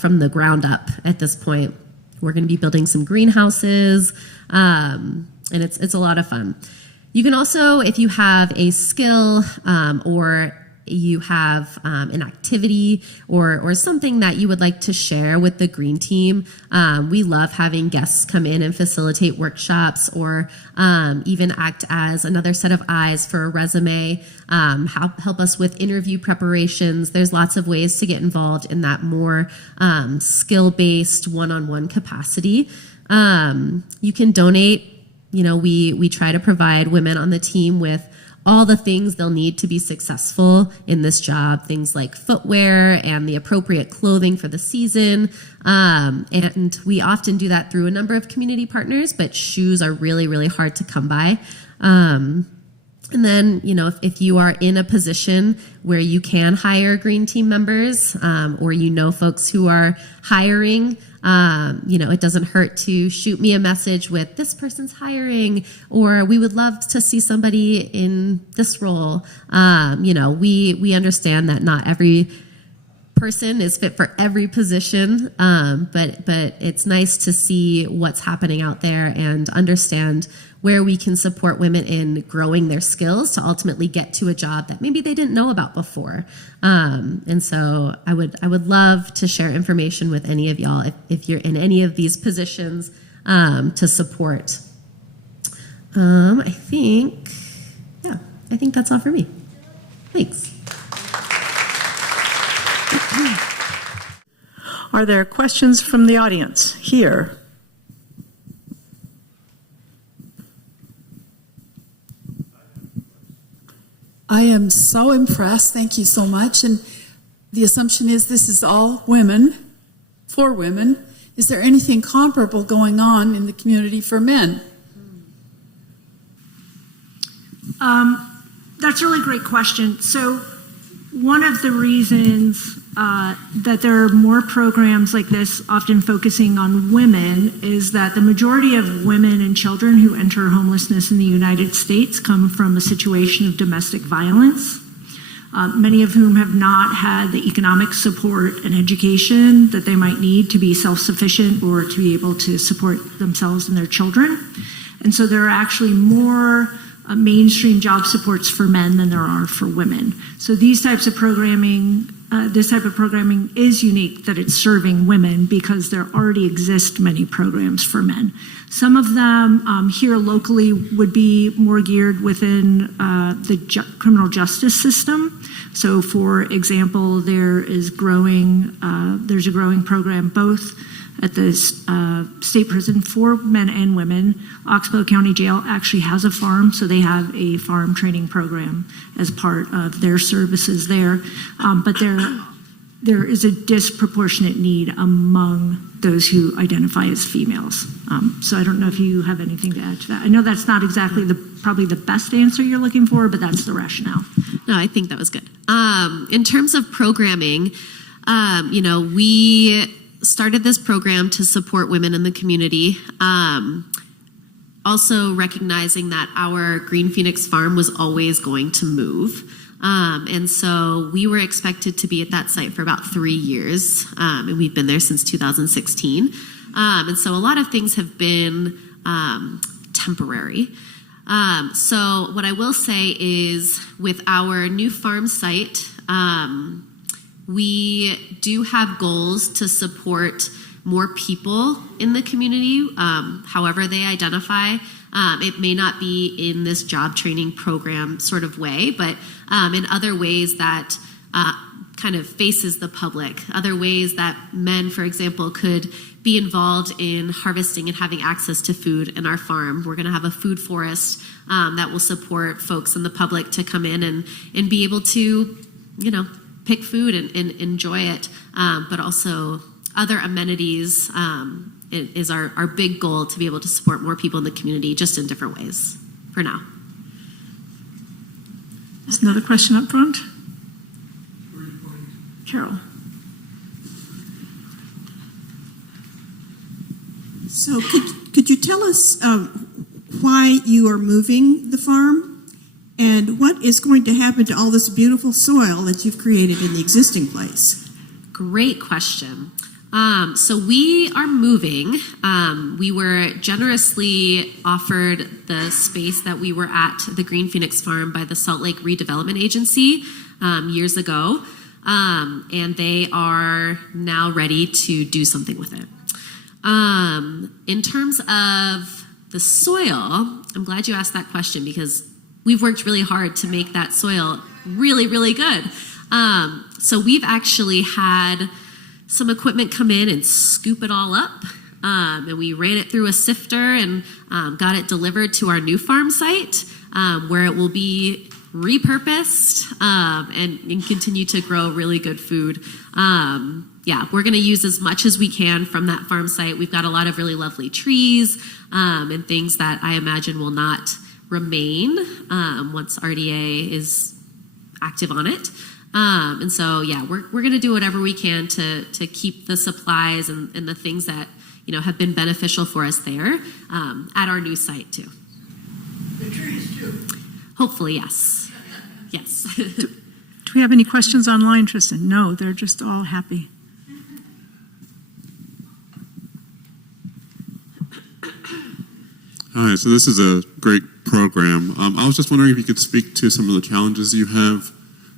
from the ground up at this point. We're going to be building some greenhouses, and it's a lot of fun. You can also, if you have a skill or you have an activity or something that you would like to share with the Green Team, we love having guests come in and facilitate workshops or even act as another set of eyes for a resume, help us with interview preparations. There's lots of ways to get involved in that more skill-based one-on-one capacity. You can donate. We try to provide women on the team with all the things they'll need to be successful in this job, things like footwear and the appropriate clothing for the season. And we often do that through a number of community partners, but shoes are really, really hard to come by. And then, if you are in a position where you can hire Green Team members, or folks who are hiring, it doesn't hurt to shoot me a message with this person's hiring, or we would love to see somebody in this role. We understand that not every person is fit for every position, but it's nice to see what's happening out there and understand where we can support women in growing their skills to ultimately get to a job that maybe they didn't know about before. And so I would love to share information with any of y'all if you're in any of these positions to support. I think that's all for me. Thanks. Are there questions from the audience here? I am so impressed. Thank you so much. And the assumption is this is all women, for women. Is there anything comparable going on in the community for men? That's a really great question. So one of the reasons that there are more programs like this, often focusing on women, is that the majority of women and children who enter homelessness in the United States come from a situation of domestic violence, many of whom have not had the economic support and education that they might need to be self-sufficient or to be able to support themselves and their children. And so there are actually more mainstream job supports for men than there are for women. So these types of programming, this type of programming is unique that it's serving women because there already exist many programs for men. Some of them here locally would be more geared within the criminal justice system. So for example, there's a growing program both at the state prison for men and women. Oxbow County Jail actually has a farm, so they have a farm training program as part of their services there. But there is a disproportionate need among those who identify as females. So I don't know if you have anything to add to that. I know that's not exactly probably the best answer you're looking for, but that's the rationale. No, I think that was good. In terms of programming, we started this program to support women in the community. Also recognizing that our Green Phoenix farm was always going to move. And so we were expected to be at that site for about 3 years. And we've been there since 2016. And so a lot of things have been temporary. So what I will say is with our new farm site, we do have goals to support more people in the community, however they identify. It may not be in this job training program sort of way, but in other ways that kind of faces the public, other ways that men, for example, could be involved in harvesting and having access to food in our farm. We're going to have a food forest that will support folks in the public to come in and be able to, pick food and enjoy it, but also other amenities is our big goal, to be able to support more people in the community just in different ways for now. There's another question up front. Carol. So could you tell us why you are moving the farm and what is going to happen to all this beautiful soil that you've created in the existing place? Great question. So we are moving. We were generously offered the space that we were at the Green Phoenix Farm by the Salt Lake Redevelopment Agency years ago. And they are now ready to do something with it. In terms of the soil, I'm glad you asked that question because we've worked really hard to make that soil really, really good. So we've actually had some equipment come in and scoop it all up. And we ran it through a sifter and got it delivered to our new farm site where it will be repurposed and continue to grow really good food. We're going to use as much as we can from that farm site. We've got a lot of really lovely trees and things that I imagine will not remain once RDA is active on it. And so, we're going to do whatever we can to keep the supplies and the things that, have been beneficial for us there at our new site too. The trees too. Hopefully, yes. Yes. Do we have any questions online, Tristan? No, they're just all happy. Hi, so this is a great program. I was just wondering if you could speak to some of the challenges you have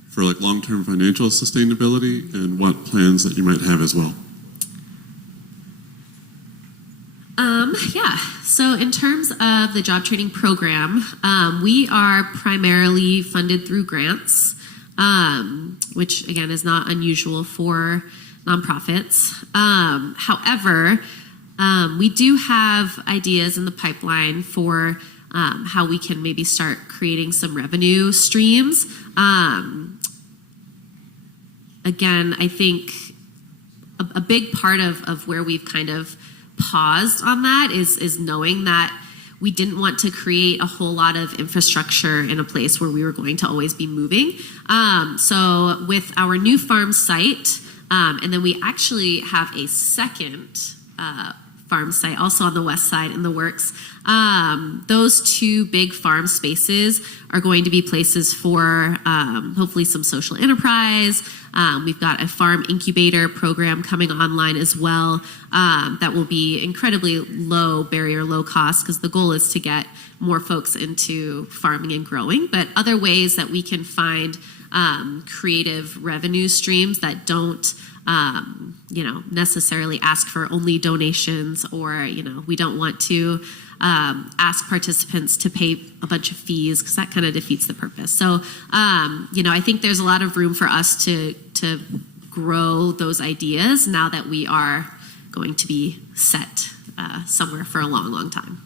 for long-term financial sustainability and what plans that you might have as well. So in terms of the job training program, we are primarily funded through grants, which again is not unusual for nonprofits. However, we do have ideas in the pipeline for how we can maybe start creating some revenue streams. again, I think a big part of where we've kind of paused on that is knowing that we didn't want to create a whole lot of infrastructure in a place where we were going to always be moving. So with our new farm site, and then we actually have a second farm site also on the west side in the works. Those two big farm spaces are going to be places for hopefully some social enterprise. We've got a farm incubator program coming online as well that will be incredibly low barrier, low cost, because the goal is to get more folks into farming and growing, but other ways that we can find creative revenue streams that don't necessarily ask for only donations, or, we don't want to ask participants to pay a bunch of fees, because that kind of defeats the purpose. So, I think there's a lot of room for us to grow those ideas now that we are going to be set somewhere for a long, long time.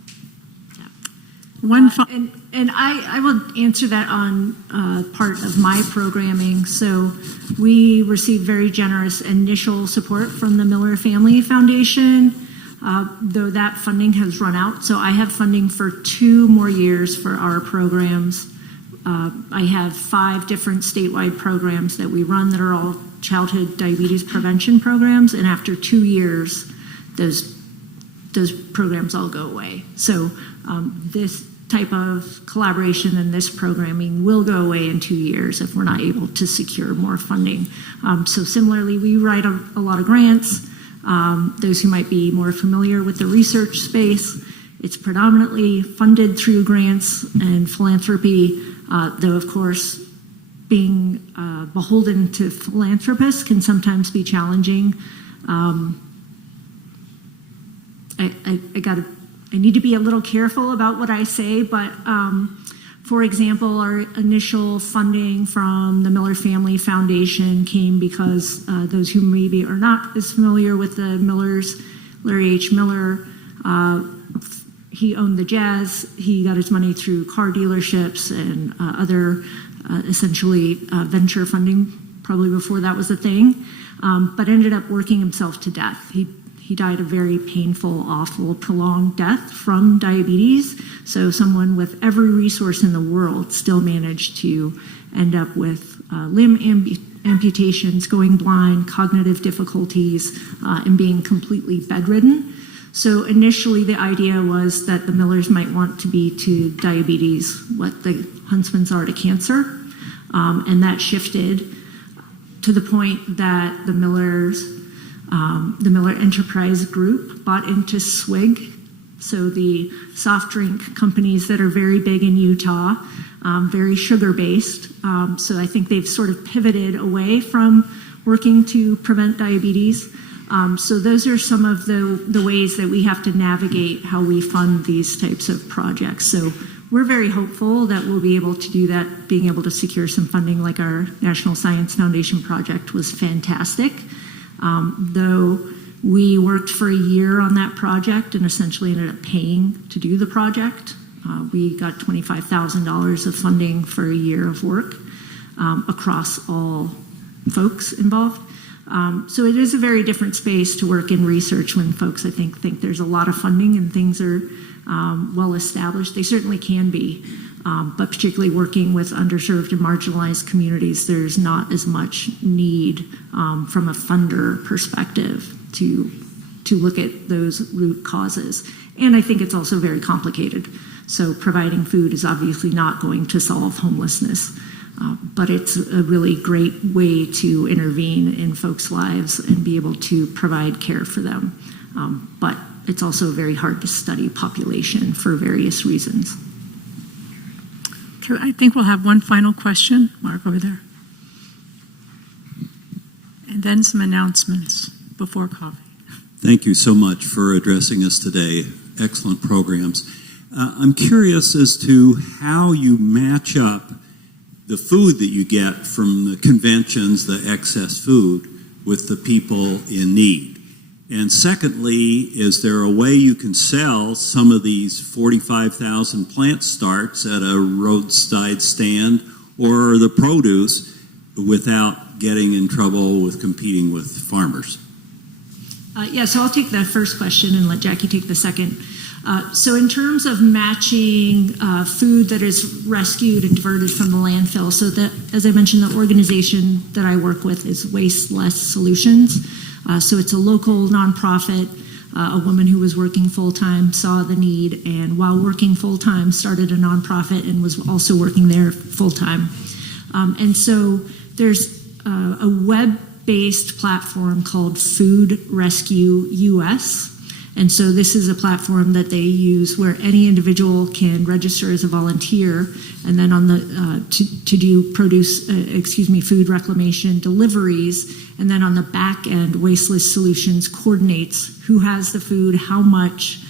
And I will answer that on part of my programming. So we received very generous initial support from the Miller Family Foundation, though that funding has run out. So I have funding for 2 more years for our programs. I have 5 different statewide programs that we run that are all childhood diabetes prevention programs. And after 2 years, those programs all go away. So this type of collaboration and this programming will go away in 2 years if we're not able to secure more funding. So similarly, we write a lot of grants. Those who might be more familiar with the research space, it's predominantly funded through grants and philanthropy, though of course being beholden to philanthropists can sometimes be challenging. I need to be a little careful about what I say, but for example, our initial funding from the Miller Family Foundation came because those who maybe are not as familiar with the Millers, Larry H. Miller, he owned the Jazz. He got his money through car dealerships and other essentially venture funding, probably before that was a thing, but ended up working himself to death. He died a very painful, awful, prolonged death from diabetes. So someone with every resource in the world still managed to end up with limb amputations, going blind, cognitive difficulties, and being completely bedridden. So initially the idea was that the Millers might want to be to diabetes what the Huntsmans are to cancer. And that shifted to the point that the Miller Enterprise Group bought into Swig, so the soft drink companies that are very big in Utah, very sugar-based. So I think they've sort of pivoted away from working to prevent diabetes. So those are some of the ways that we have to navigate how we fund these types of projects. So we're very hopeful that we'll be able to do that, being able to secure some funding like our National Science Foundation project was fantastic. Though we worked for a year on that project and essentially ended up paying to do the project. We got $25,000 of funding for a year of work across all folks involved. So it is a very different space to work in research when folks, I think there's a lot of funding and things are well established. They certainly can be, but particularly working with underserved and marginalized communities, there's not as much need from a funder perspective to look at those root causes. And I think it's also very complicated. So providing food is obviously not going to solve homelessness, but it's a really great way to intervene in folks' lives and be able to provide care for them. But it's also very hard to study population for various reasons. I think we'll have one final question. Mark, over there. And then some announcements before coffee. Thank you so much for addressing us today. Excellent programs. I'm curious as to how you match up the food that you get from the conventions, the excess food, with the people in need. And secondly, is there a way you can sell some of these 45,000 plant starts at a roadside stand or the produce without getting in trouble with competing with farmers? So I'll take the first question and let Jackie take the second. So in terms of matching food that is rescued and diverted from the landfill, so that, as I mentioned, the organization that I work with is Wasteless Solutions. So it's a local nonprofit. A woman who was working full-time saw the need, and while working full-time started a nonprofit and was also working there full-time. And so there's a web-based platform called Food Rescue US. And so this is a platform that they use where any individual can register as a volunteer, and then on the to do food reclamation deliveries, and then on the back end, Wasteless Solutions coordinates who has the food, how much,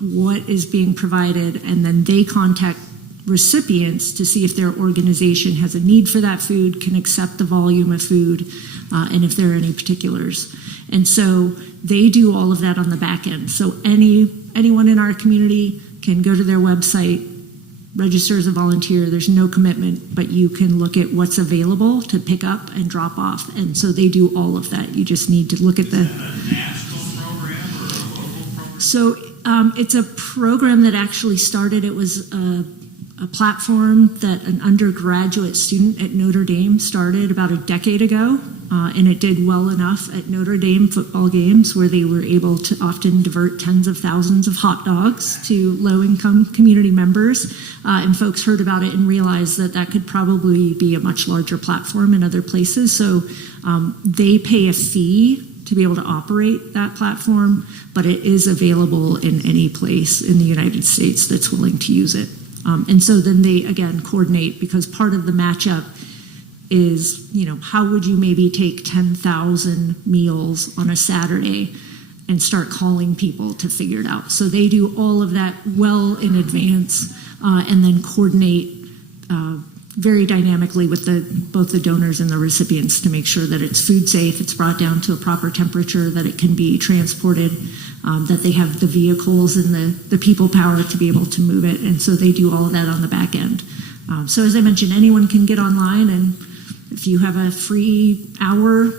what is being provided, and then they contact recipients to see if their organization has a need for that food, can accept the volume of food, and if there are any particulars. And so they do all of that on the back end. So anyone in our community can go to their website, register as a volunteer. There's no commitment, but you can look at what's available to pick up and drop off. And so they do all of that. You just need to look at the... Is that a national program or a local program? So it's a program that actually started. It was a platform that an undergraduate student at Notre Dame started about a decade ago. And it did well enough at Notre Dame football games where they were able to often divert tens of thousands of hot dogs to low-income community members. And folks heard about it and realized that that could probably be a much larger platform in other places. So they pay a fee to be able to operate that platform, but it is available in any place in the United States that's willing to use it. And so then they, again, coordinate, because part of the matchup is, how would you maybe take 10,000 meals on a Saturday and start calling people to figure it out? So they do all of that well in advance and then coordinate very dynamically with both the donors and the recipients to make sure that it's food safe, it's brought down to a proper temperature, that it can be transported, that they have the vehicles and the people power to be able to move it. And so they do all of that on the back end. So as I mentioned, anyone can get online, and if you have a free hour,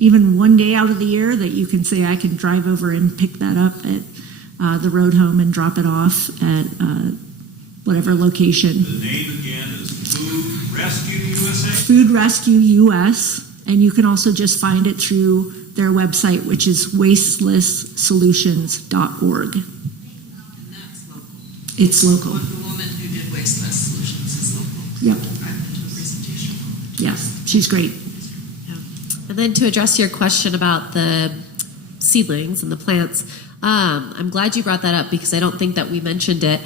even one day out of the year that you can say, I can drive over and pick that up at the road home and drop it off at whatever location. The name again is Food Rescue USA? Food Rescue US, and you can also just find it through their website, which is wastelesssolutions.org. And that's local. It's local. The woman who did Wasteless Solutions is local. Yep. I've been to a presentation. Yes, she's great. And then to address your question about the seedlings and the plants, I'm glad you brought that up because I don't think that we mentioned it.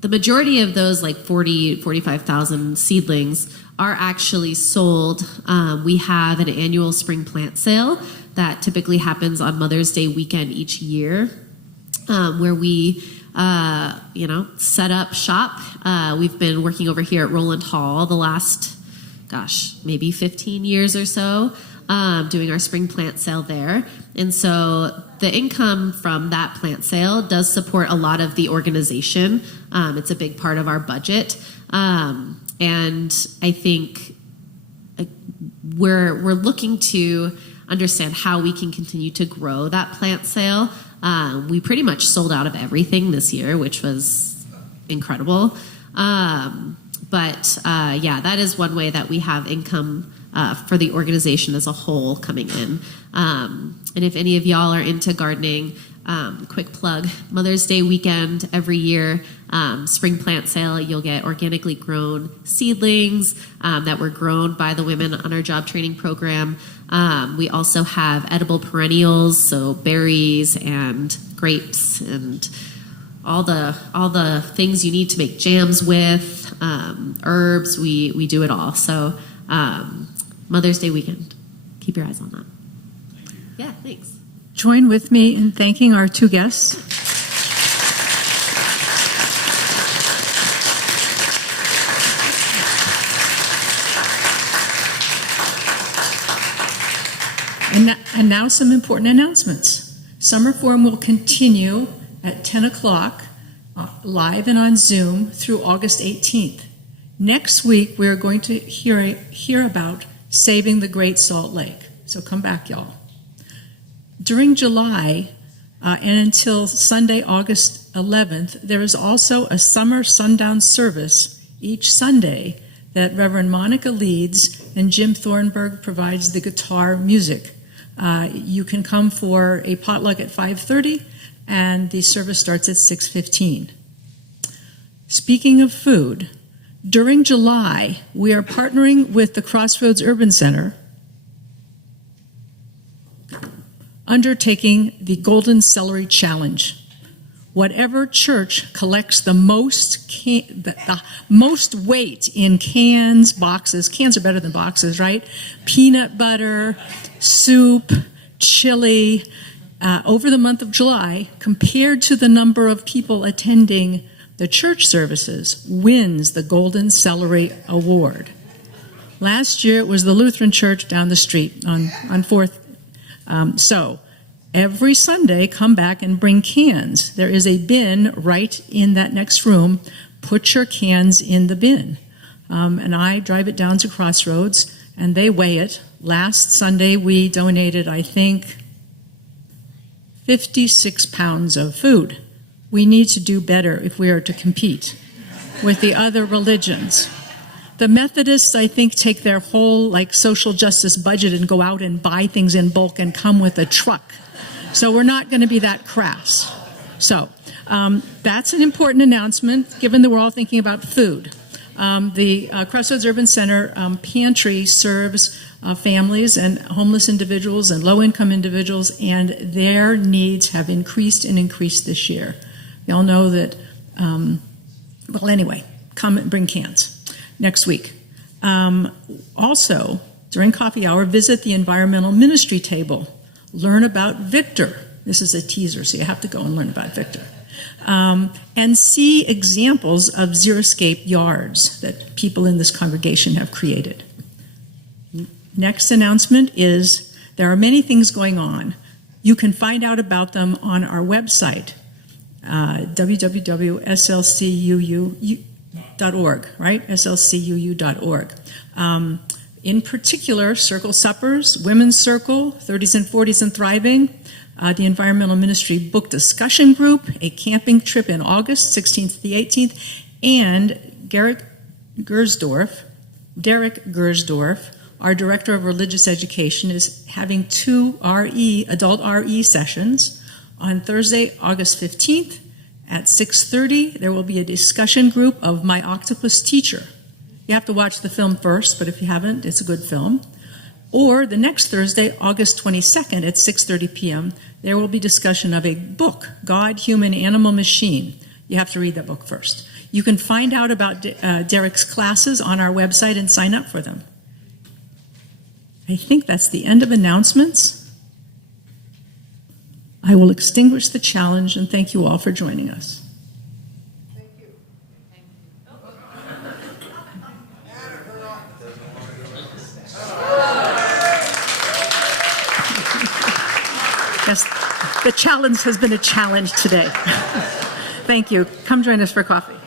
The majority of those, like 45,000 seedlings, are actually sold. We have an annual spring plant sale that typically happens on Mother's Day weekend each year, where we set up shop. We've been working over here at Rowland Hall the last, maybe 15 years or so, doing our spring plant sale there. And so the income from that plant sale does support a lot of the organization. It's a big part of our budget. And I think we're looking to understand how we can continue to grow that plant sale. We pretty much sold out of everything this year, which was incredible. But that is one way that we have income for the organization as a whole coming in. And if any of y'all are into gardening, quick plug, Mother's Day weekend every year, spring plant sale, you'll get organically grown seedlings that were grown by the women on our job training program. We also have edible perennials, so berries and grapes and all the things you need to make jams with, herbs, we do it all. So Mother's Day weekend, keep your eyes on that. Thank you. Yeah, thanks. Join with me in thanking our two guests. And now some important announcements. Summer Forum will continue at 10 o'clock live and on Zoom through August 18th. Next week, we're going to hear about saving the Great Salt Lake. So come back, y'all. During July and until Sunday, August 11th, there is also a summer sundown service each Sunday that Reverend Monica leads and Jim Thornburg provides the guitar music. You can come for a potluck at 5:30 and the service starts at 6:15. Speaking of food, during July, we are partnering with the Crossroads Urban Center, undertaking the Golden Celery Challenge. Whatever church collects the most weight in cans, boxes, cans are better than boxes, right? Peanut butter, soup, chili, over the month of July, compared to the number of people attending the church services, wins the Golden Celery Award. Last year, it was the Lutheran Church down the street on 4th. So every Sunday, come back and bring cans. There is a bin right in that next room. Put your cans in the bin. And I drive it down to Crossroads, and they weigh it. Last Sunday, we donated, I think, 56 pounds of food. We need to do better if we are to compete with the other religions. The Methodists, I think, take their whole social justice budget and go out and buy things in bulk and come with a truck. So we're not going to be that crass. So that's an important announcement, given that we're all thinking about food. The Crossroads Urban Center pantry serves families and homeless individuals and low-income individuals, and their needs have increased and increased this year. Y'all know that, anyway, come and bring cans next week. Also, during coffee hour, visit the environmental ministry table. Learn about Victor. This is a teaser, so you have to go and learn about Victor. And see examples of xeriscape yards that people in this congregation have created. Next announcement is there are many things going on. You can find out about them on our website, www.slcuu.org, right? slcuu.org. In particular, Circle Suppers, Women's Circle, 30s and 40s and Thriving. The Environmental Ministry Book Discussion Group, a camping trip in August, 16th to the 18th, and Derek Gersdorf, our Director of Religious Education, is having 2 adult RE sessions on Thursday, August 15th at 6:30. There will be a discussion group of My Octopus Teacher. You have to watch the film first, but if you haven't, it's a good film. Or the next Thursday, August 22nd at 6:30 p.m., there will be discussion of a book, God, Human, Animal, Machine. You have to read that book first. You can find out about Derek's classes on our website and sign up for them. I think that's the end of announcements. I will extinguish the challenge and thank you all for joining us. Yes, the challenge has been a challenge today. Thank you. Come join us for coffee.